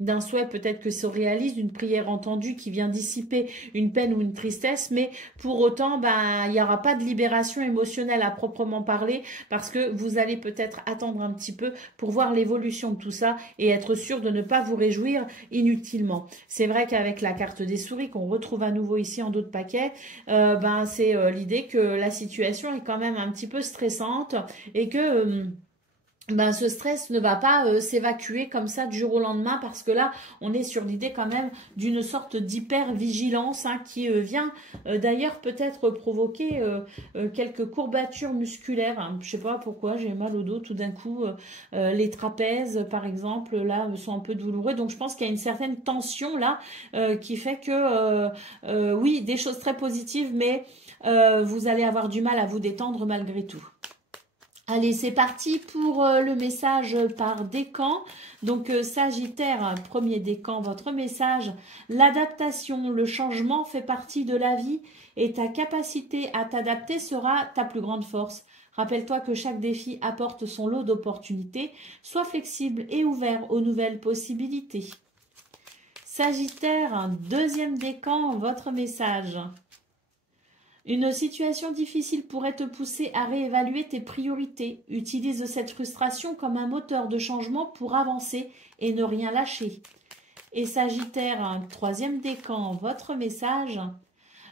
d'un souhait peut-être que se réalise, d'une prière entendue qui vient dissiper une peine ou une tristesse, mais pour autant, ben, il n'y aura pas de libération émotionnelle à proprement parler, parce que vous allez peut-être attendre un petit peu pour voir l'évolution de tout ça et être sûr de ne pas vous réjouir inutilement. C'est vrai qu'avec la carte des souris qu'on retrouve à nouveau ici en dos de paquet, ben, c'est l'idée que la situation est quand même un petit peu stressante et que ben, ce stress ne va pas s'évacuer comme ça du jour au lendemain parce que là, on est sur l'idée quand même d'une sorte d'hyper-vigilance hein, qui vient d'ailleurs peut-être provoquer quelques courbatures musculaires. Hein. Je sais pas pourquoi, j'ai mal au dos tout d'un coup. Les trapèzes, par exemple, là, sont un peu douloureux. Donc, je pense qu'il y a une certaine tension là qui fait que, oui, des choses très positives, mais vous allez avoir du mal à vous détendre malgré tout. Allez, c'est parti pour le message par décan. Donc, Sagittaire, premier décan, votre message. L'adaptation, le changement fait partie de la vie et ta capacité à t'adapter sera ta plus grande force. Rappelle-toi que chaque défi apporte son lot d'opportunités. Sois flexible et ouvert aux nouvelles possibilités. Sagittaire, deuxième décan, votre message. Une situation difficile pourrait te pousser à réévaluer tes priorités. Utilise cette frustration comme un moteur de changement pour avancer et ne rien lâcher. Et Sagittaire, troisième décan, votre message.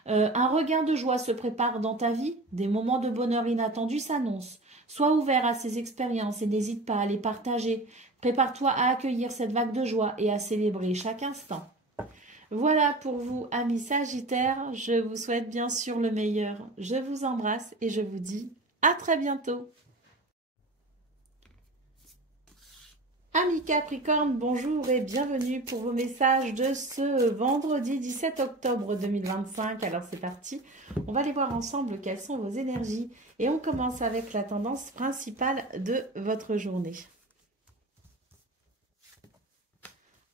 Un regain de joie se prépare dans ta vie. Des moments de bonheur inattendus s'annoncent. Sois ouvert à ces expériences et n'hésite pas à les partager. Prépare-toi à accueillir cette vague de joie et à célébrer chaque instant. Voilà pour vous, amis Sagittaires. Je vous souhaite bien sûr le meilleur. Je vous embrasse et je vous dis à très bientôt. Amis Capricorne, bonjour et bienvenue pour vos messages de ce vendredi 17 octobre 2025. Alors c'est parti, on va aller voir ensemble quelles sont vos énergies. Et on commence avec la tendance principale de votre journée.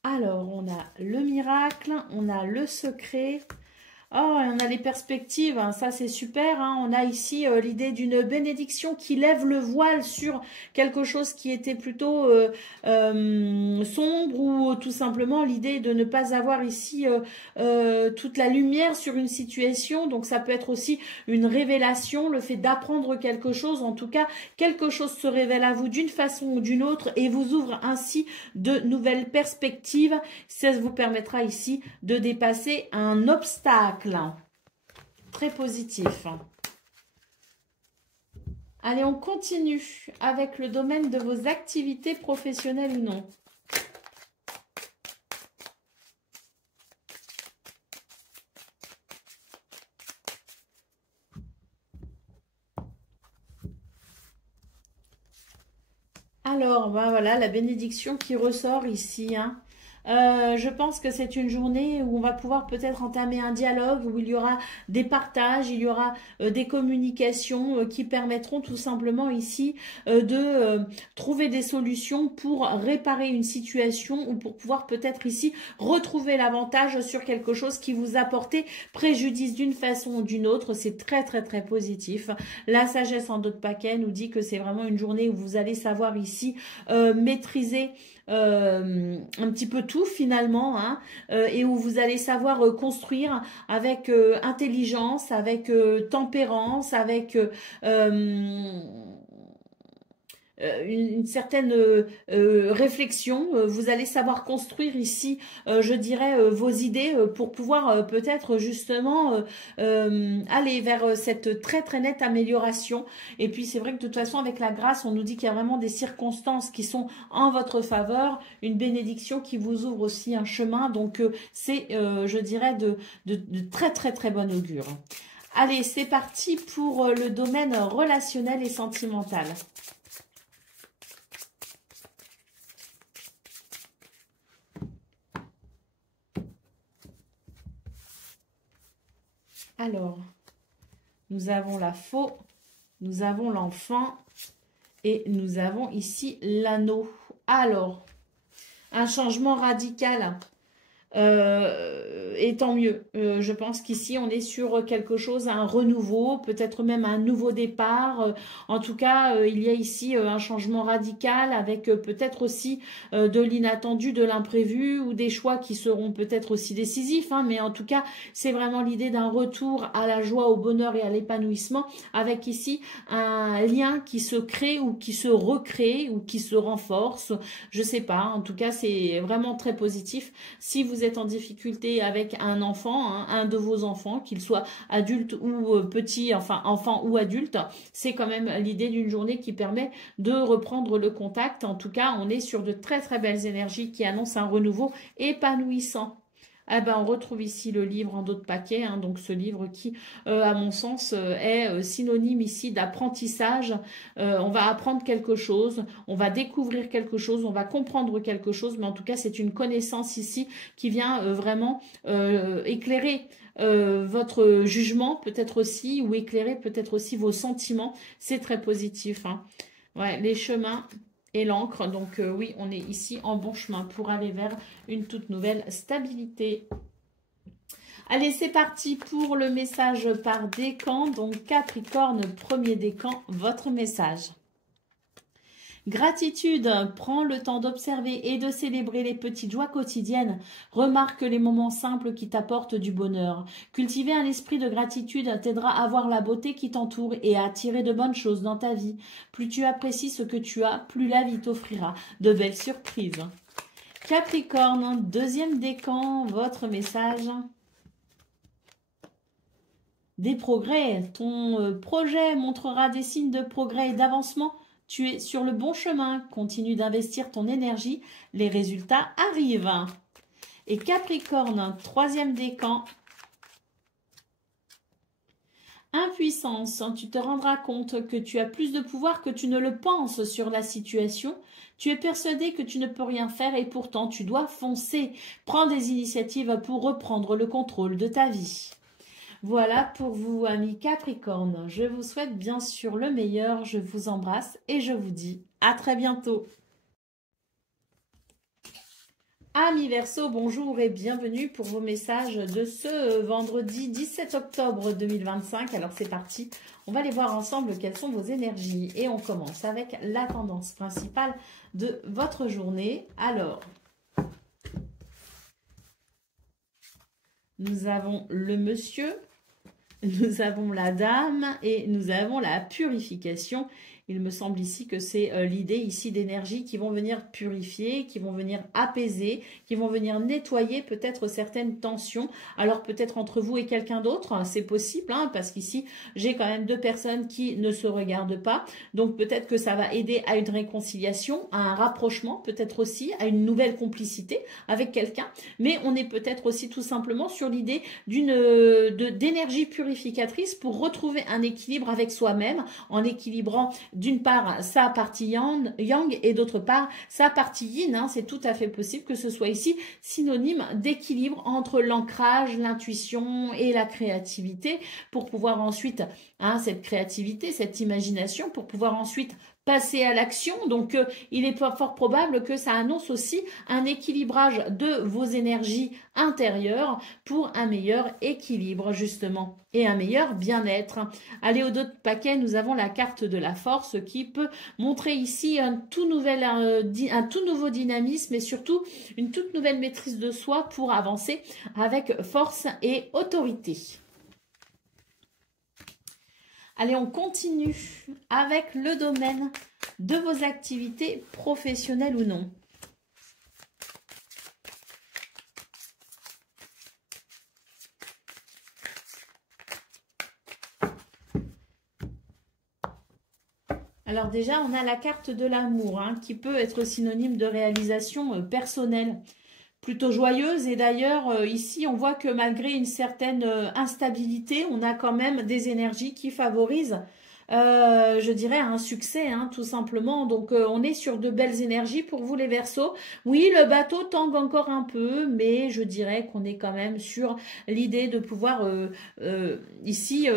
Alors, on a le miracle, on a le secret. Oh, on a les perspectives, hein, ça c'est super. Hein. On a ici l'idée d'une bénédiction qui lève le voile sur quelque chose qui était plutôt sombre ou tout simplement l'idée de ne pas avoir ici toute la lumière sur une situation. Donc ça peut être aussi une révélation, le fait d'apprendre quelque chose. En tout cas, quelque chose se révèle à vous d'une façon ou d'une autre et vous ouvre ainsi de nouvelles perspectives. Ça vous permettra ici de dépasser un obstacle. Très positif. Allez, on continue avec le domaine de vos activités professionnelles ou non. Alors, ben voilà, la bénédiction qui ressort ici, hein. Je pense que c'est une journée où on va pouvoir peut-être entamer un dialogue, où il y aura des partages, il y aura des communications qui permettront tout simplement ici de trouver des solutions pour réparer une situation ou pour pouvoir peut-être ici retrouver l'avantage sur quelque chose qui vous a porté préjudice d'une façon ou d'une autre. C'est très très très positif. La sagesse en d'autres paquets nous dit que c'est vraiment une journée où vous allez savoir ici maîtriser un petit peu tout finalement, hein, et où vous allez savoir construire avec intelligence, avec tempérance, avec une certaine réflexion. Vous allez savoir construire ici, je dirais, vos idées pour pouvoir peut-être justement aller vers cette très très nette amélioration. Et puis c'est vrai que de toute façon avec la grâce, on nous dit qu'il y a vraiment des circonstances qui sont en votre faveur, une bénédiction qui vous ouvre aussi un chemin. Donc c'est, je dirais, de très très très bon augure. Allez, c'est parti pour le domaine relationnel et sentimental. Alors, nous avons la faux, nous avons l'enfant et nous avons ici l'anneau. Alors, un changement radical. Et tant mieux. Je pense qu'ici on est sur quelque chose, un renouveau, peut-être même un nouveau départ. En tout cas, il y a ici un changement radical avec peut-être aussi de l'inattendu, de l'imprévu ou des choix qui seront peut-être aussi décisifs. Hein, mais en tout cas, c'est vraiment l'idée d'un retour à la joie, au bonheur et à l'épanouissement avec ici un lien qui se crée ou qui se recrée ou qui se renforce. Je sais pas. En tout cas, c'est vraiment très positif. Si vous êtes en difficulté avec un enfant, hein, un de vos enfants, qu'il soit adulte ou petit, enfin enfant ou adulte, c'est quand même l'idée d'une journée qui permet de reprendre le contact. En tout cas, on est sur de très très belles énergies qui annoncent un renouveau épanouissant. Ah ben, on retrouve ici le livre en d'autres paquets, hein, donc ce livre qui, à mon sens, est synonyme ici d'apprentissage. On va apprendre quelque chose, on va découvrir quelque chose, on va comprendre quelque chose, mais en tout cas, c'est une connaissance ici qui vient vraiment éclairer votre jugement peut-être aussi, ou éclairer peut-être aussi vos sentiments. C'est très positif. Hein. Ouais, les chemins et l'encre. Donc oui, on est ici en bon chemin pour aller vers une toute nouvelle stabilité. Allez, c'est parti pour le message par décan. Donc Capricorne, premier décan, votre message. Gratitude, prends le temps d'observer et de célébrer les petites joies quotidiennes. Remarque les moments simples qui t'apportent du bonheur. Cultiver un esprit de gratitude t'aidera à voir la beauté qui t'entoure et à attirer de bonnes choses dans ta vie. Plus tu apprécies ce que tu as, plus la vie t'offrira de belles surprises. Capricorne, deuxième décan, votre message. Des progrès. Ton projet montrera des signes de progrès et d'avancement. Tu es sur le bon chemin, continue d'investir ton énergie, les résultats arrivent. Et Capricorne, troisième décan. Impuissance, tu te rendras compte que tu as plus de pouvoir que tu ne le penses sur la situation. Tu es persuadé que tu ne peux rien faire et pourtant tu dois foncer. Prends des initiatives pour reprendre le contrôle de ta vie. Voilà pour vous, amis Capricorne. Je vous souhaite bien sûr le meilleur. Je vous embrasse et je vous dis à très bientôt. Amis Verseau, bonjour et bienvenue pour vos messages de ce vendredi 17 octobre 2025. Alors c'est parti, on va aller voir ensemble quelles sont vos énergies. Et on commence avec la tendance principale de votre journée. Alors, nous avons le monsieur. Nous avons la dame et nous avons la purification. Il me semble ici que c'est l'idée ici d'énergie qui vont venir purifier, qui vont venir apaiser, qui vont venir nettoyer peut-être certaines tensions. Alors peut-être entre vous et quelqu'un d'autre, c'est possible, hein, parce qu'ici j'ai quand même deux personnes qui ne se regardent pas. Donc peut-être que ça va aider à une réconciliation, à un rapprochement, peut-être aussi à une nouvelle complicité avec quelqu'un. Mais on est peut-être aussi tout simplement sur l'idée d'énergie purificatrice pour retrouver un équilibre avec soi-même, en équilibrant d'une part sa partie yang et d'autre part sa partie yin. Hein, c'est tout à fait possible que ce soit ici synonyme d'équilibre entre l'ancrage, l'intuition et la créativité pour pouvoir ensuite, hein, cette créativité, cette imagination, pour pouvoir ensuite passer à l'action. Donc, il est fort probable que ça annonce aussi un équilibrage de vos énergies intérieures pour un meilleur équilibre, justement, et un meilleur bien-être. Allez, au dos de paquet, nous avons la carte de la force qui peut montrer ici un tout nouveau dynamisme et surtout une toute nouvelle maîtrise de soi pour avancer avec force et autorité. Allez, on continue avec le domaine de vos activités professionnelles ou non. Alors déjà, on a la carte de l'amour, hein, qui peut être synonyme de réalisation personnelle. Plutôt joyeuse, et d'ailleurs ici on voit que malgré une certaine instabilité, on a quand même des énergies qui favorisent, je dirais, un succès, hein, tout simplement. Donc on est sur de belles énergies pour vous les Verseaux. Oui, le bateau tangue encore un peu, mais je dirais qu'on est quand même sur l'idée de pouvoir ici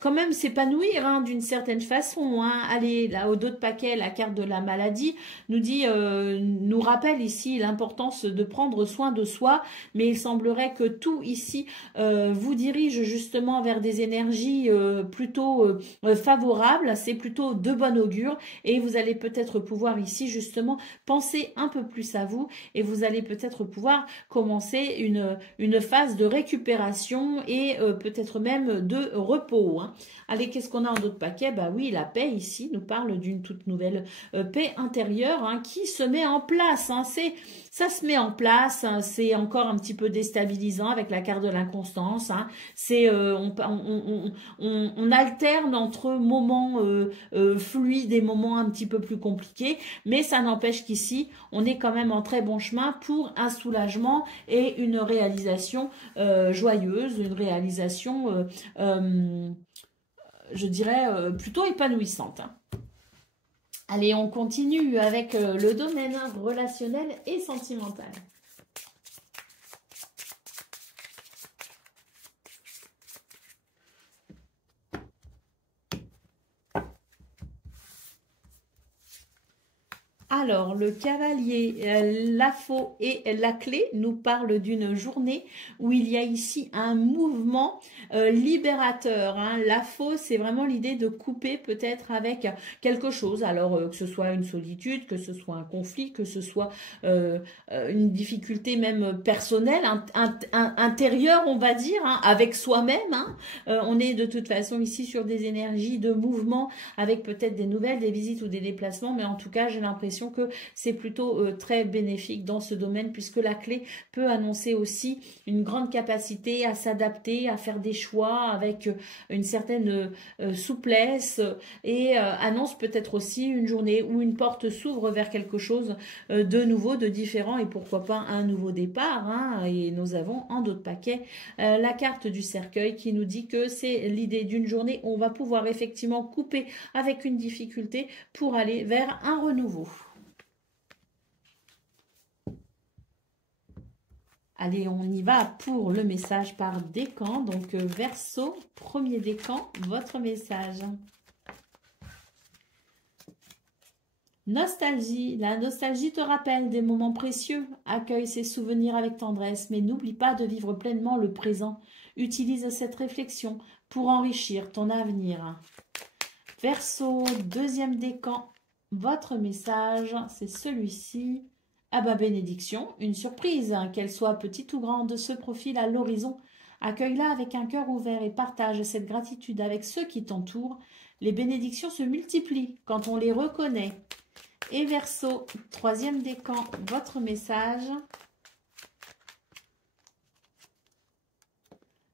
quand même s'épanouir, hein, d'une certaine façon. Hein. Allez, là, au dos de paquet, la carte de la maladie nous dit, nous rappelle ici l'importance de prendre soin de soi, mais il semblerait que tout ici vous dirige justement vers des énergies plutôt favorables. C'est plutôt de bon augure et vous allez peut-être pouvoir ici justement penser un peu plus à vous et vous allez peut-être pouvoir commencer une phase de récupération et peut-être même de repos. Hein. Allez, qu'est-ce qu'on a en d'autres paquets? Bah oui, la paix ici nous parle d'une toute nouvelle paix intérieure, hein, qui se met en place. Hein. Ça se met en place, hein. C'est encore un petit peu déstabilisant avec la carte de l'inconstance. Hein. On alterne entre moments fluides et moments un petit peu plus compliqués, mais ça n'empêche qu'ici, on est quand même en très bon chemin pour un soulagement et une réalisation joyeuse, une réalisation je dirais, plutôt épanouissante. Hein. Allez, on continue avec le domaine relationnel et sentimental. Alors, le cavalier, la faux et la clé nous parlent d'une journée où il y a ici un mouvement libérateur. Hein. La faux, c'est vraiment l'idée de couper peut-être avec quelque chose. Alors, que ce soit une solitude, que ce soit un conflit, que ce soit une difficulté même personnelle, intérieure, on va dire, hein, avec soi-même. Hein. On est de toute façon ici sur des énergies de mouvement avec peut-être des nouvelles, des visites ou des déplacements. Mais en tout cas, j'ai l'impression que c'est plutôt très bénéfique dans ce domaine puisque la clé peut annoncer aussi une grande capacité à s'adapter, à faire des choix avec une certaine souplesse et annonce peut-être aussi une journée où une porte s'ouvre vers quelque chose de nouveau, de différent et pourquoi pas un nouveau départ. Hein. Et nous avons en d'autres paquets la carte du cercueil qui nous dit que c'est l'idée d'une journée où on va pouvoir effectivement couper avec une difficulté pour aller vers un renouveau. Allez, on y va pour le message par décan. Donc, Verseau, premier décan, votre message. Nostalgie. La nostalgie te rappelle des moments précieux. Accueille ces souvenirs avec tendresse, mais n'oublie pas de vivre pleinement le présent. Utilise cette réflexion pour enrichir ton avenir. Verseau, deuxième décan, votre message, c'est celui-ci. Ah bah bénédiction, une surprise, hein, qu'elle soit petite ou grande, se profile à l'horizon. Accueille-la avec un cœur ouvert et partage cette gratitude avec ceux qui t'entourent. Les bénédictions se multiplient quand on les reconnaît. Et Verseau, troisième décan, votre message.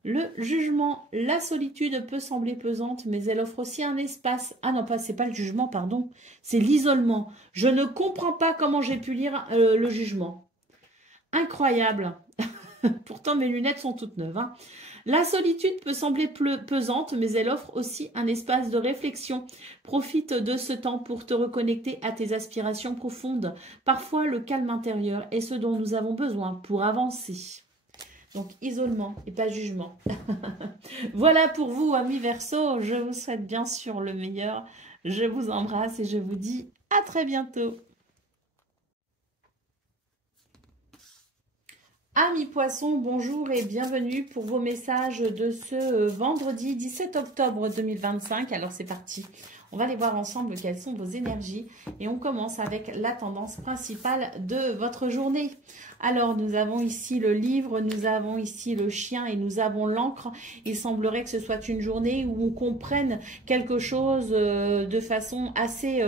Le jugement, la solitude peut sembler pesante, mais elle offre aussi un espace. Ah non, c'est pas le jugement, pardon, c'est l'isolement. Je ne comprends pas comment j'ai pu lire le jugement. Incroyable. Pourtant, mes lunettes sont toutes neuves. Hein. La solitude peut sembler pesante, mais elle offre aussi un espace de réflexion. Profite de ce temps pour te reconnecter à tes aspirations profondes. Parfois, le calme intérieur est ce dont nous avons besoin pour avancer. Donc, isolement et pas jugement. Voilà pour vous, amis Verseau. Je vous souhaite bien sûr le meilleur. Je vous embrasse et je vous dis à très bientôt. Amis Poissons, bonjour et bienvenue pour vos messages de ce vendredi 17 octobre 2025. Alors c'est parti, on va aller voir ensemble quelles sont vos énergies et on commence avec la tendance principale de votre journée. Alors nous avons ici le livre, nous avons ici le chien et nous avons l'encre. Il semblerait que ce soit une journée où on comprenne quelque chose de façon assez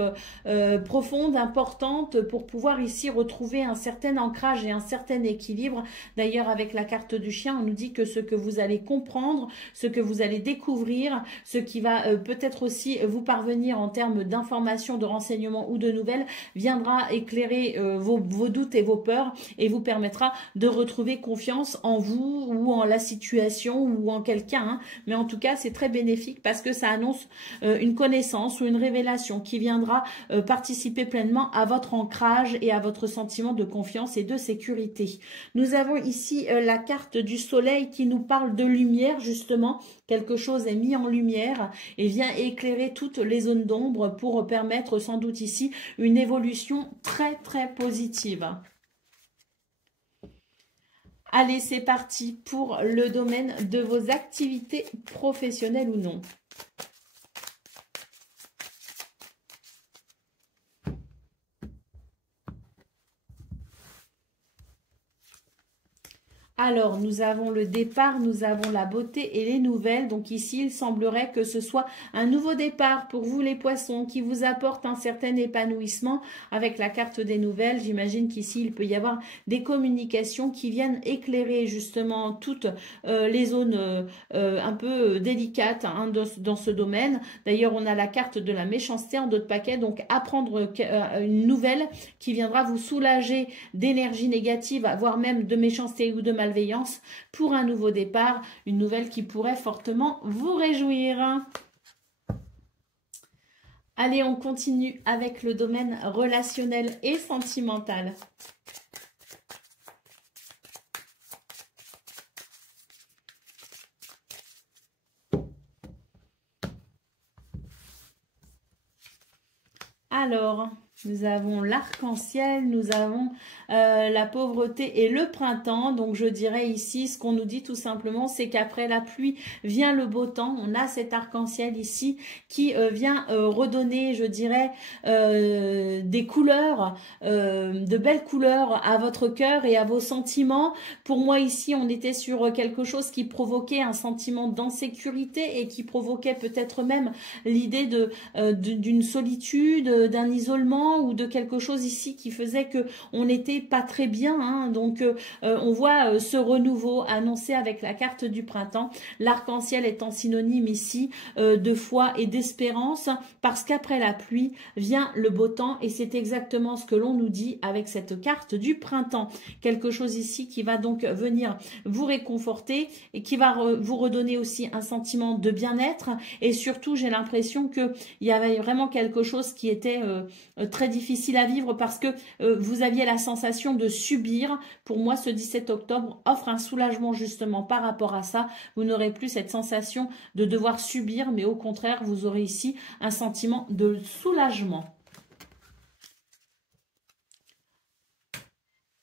profonde, importante pour pouvoir ici retrouver un certain ancrage et un certain équilibre. D'ailleurs, avec la carte du chien, on nous dit que ce que vous allez comprendre, ce que vous allez découvrir, ce qui va peut-être aussi vous parvenir en termes d'informations, de renseignements ou de nouvelles, viendra éclairer vos doutes et vos peurs et vous permettra de retrouver confiance en vous ou en la situation ou en quelqu'un. Hein. Mais en tout cas, c'est très bénéfique parce que ça annonce une connaissance ou une révélation qui viendra participer pleinement à votre ancrage et à votre sentiment de confiance et de sécurité. Nous avons ici la carte du soleil qui nous parle de lumière, justement. Quelque chose est mis en lumière et vient éclairer toutes les zones d'ombre pour permettre sans doute ici une évolution très très positive. Allez, c'est parti pour le domaine de vos activités professionnelles ou non. Alors, nous avons le départ, nous avons la beauté et les nouvelles. Donc ici, il semblerait que ce soit un nouveau départ pour vous les poissons qui vous apporte un certain épanouissement avec la carte des nouvelles. J'imagine qu'ici, il peut y avoir des communications qui viennent éclairer justement toutes les zones un peu délicates hein, dans ce domaine. D'ailleurs, on a la carte de la méchanceté en d'autres paquets. Donc, apprendre une nouvelle qui viendra vous soulager d'énergie négative, voire même de méchanceté ou de malveillance pour un nouveau départ, une nouvelle qui pourrait fortement vous réjouir. Allez, on continue avec le domaine relationnel et sentimental. Alors, nous avons l'arc-en-ciel, nous avons la pauvreté et le printemps. Donc, je dirais ici, ce qu'on nous dit tout simplement, c'est qu'après la pluie vient le beau temps. On a cet arc-en-ciel ici qui vient redonner, je dirais, des couleurs, de belles couleurs à votre cœur et à vos sentiments. Pour moi, ici, on était sur quelque chose qui provoquait un sentiment d'insécurité et qui provoquait peut-être même l'idée d'une solitude, d'un isolement ou de quelque chose ici qui faisait que on n'était pas très bien. Hein. Donc, on voit ce renouveau annoncé avec la carte du printemps. L'arc-en-ciel étant synonyme ici de foi et d'espérance parce qu'après la pluie vient le beau temps et c'est exactement ce que l'on nous dit avec cette carte du printemps. Quelque chose ici qui va donc venir vous réconforter et qui va vous redonner aussi un sentiment de bien-être et surtout j'ai l'impression qu'il y avait vraiment quelque chose qui était très difficile à vivre parce que vous aviez la sensation de subir. Pour moi, ce 17 octobre offre un soulagement justement par rapport à ça. Vous n'aurez plus cette sensation de devoir subir, mais au contraire, vous aurez ici un sentiment de soulagement.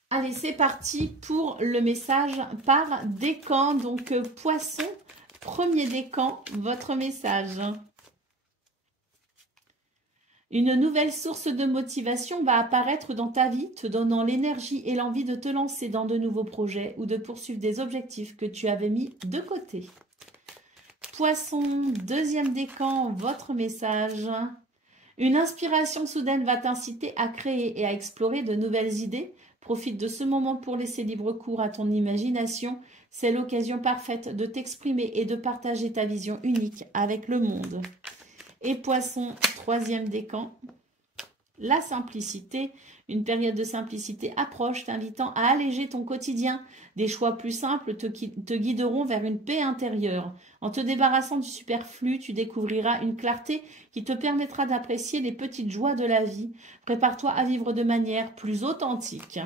Allez, c'est parti pour le message par décan. Donc, poisson, premier décan, votre message. Une nouvelle source de motivation va apparaître dans ta vie, te donnant l'énergie et l'envie de te lancer dans de nouveaux projets ou de poursuivre des objectifs que tu avais mis de côté. Poisson, deuxième décan, votre message. Une inspiration soudaine va t'inciter à créer et à explorer de nouvelles idées. Profite de ce moment pour laisser libre cours à ton imagination. C'est l'occasion parfaite de t'exprimer et de partager ta vision unique avec le monde. Et poisson, troisième décan. la simplicité. Une période de simplicité approche, t'invitant à alléger ton quotidien. Des choix plus simples te guideront vers une paix intérieure. En te débarrassant du superflu, tu découvriras une clarté qui te permettra d'apprécier les petites joies de la vie. Prépare-toi à vivre de manière plus authentique.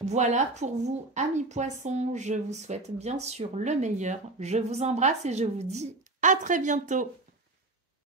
Voilà pour vous, amis poissons. Je vous souhaite bien sûr le meilleur. Je vous embrasse et je vous dis à très bientôt.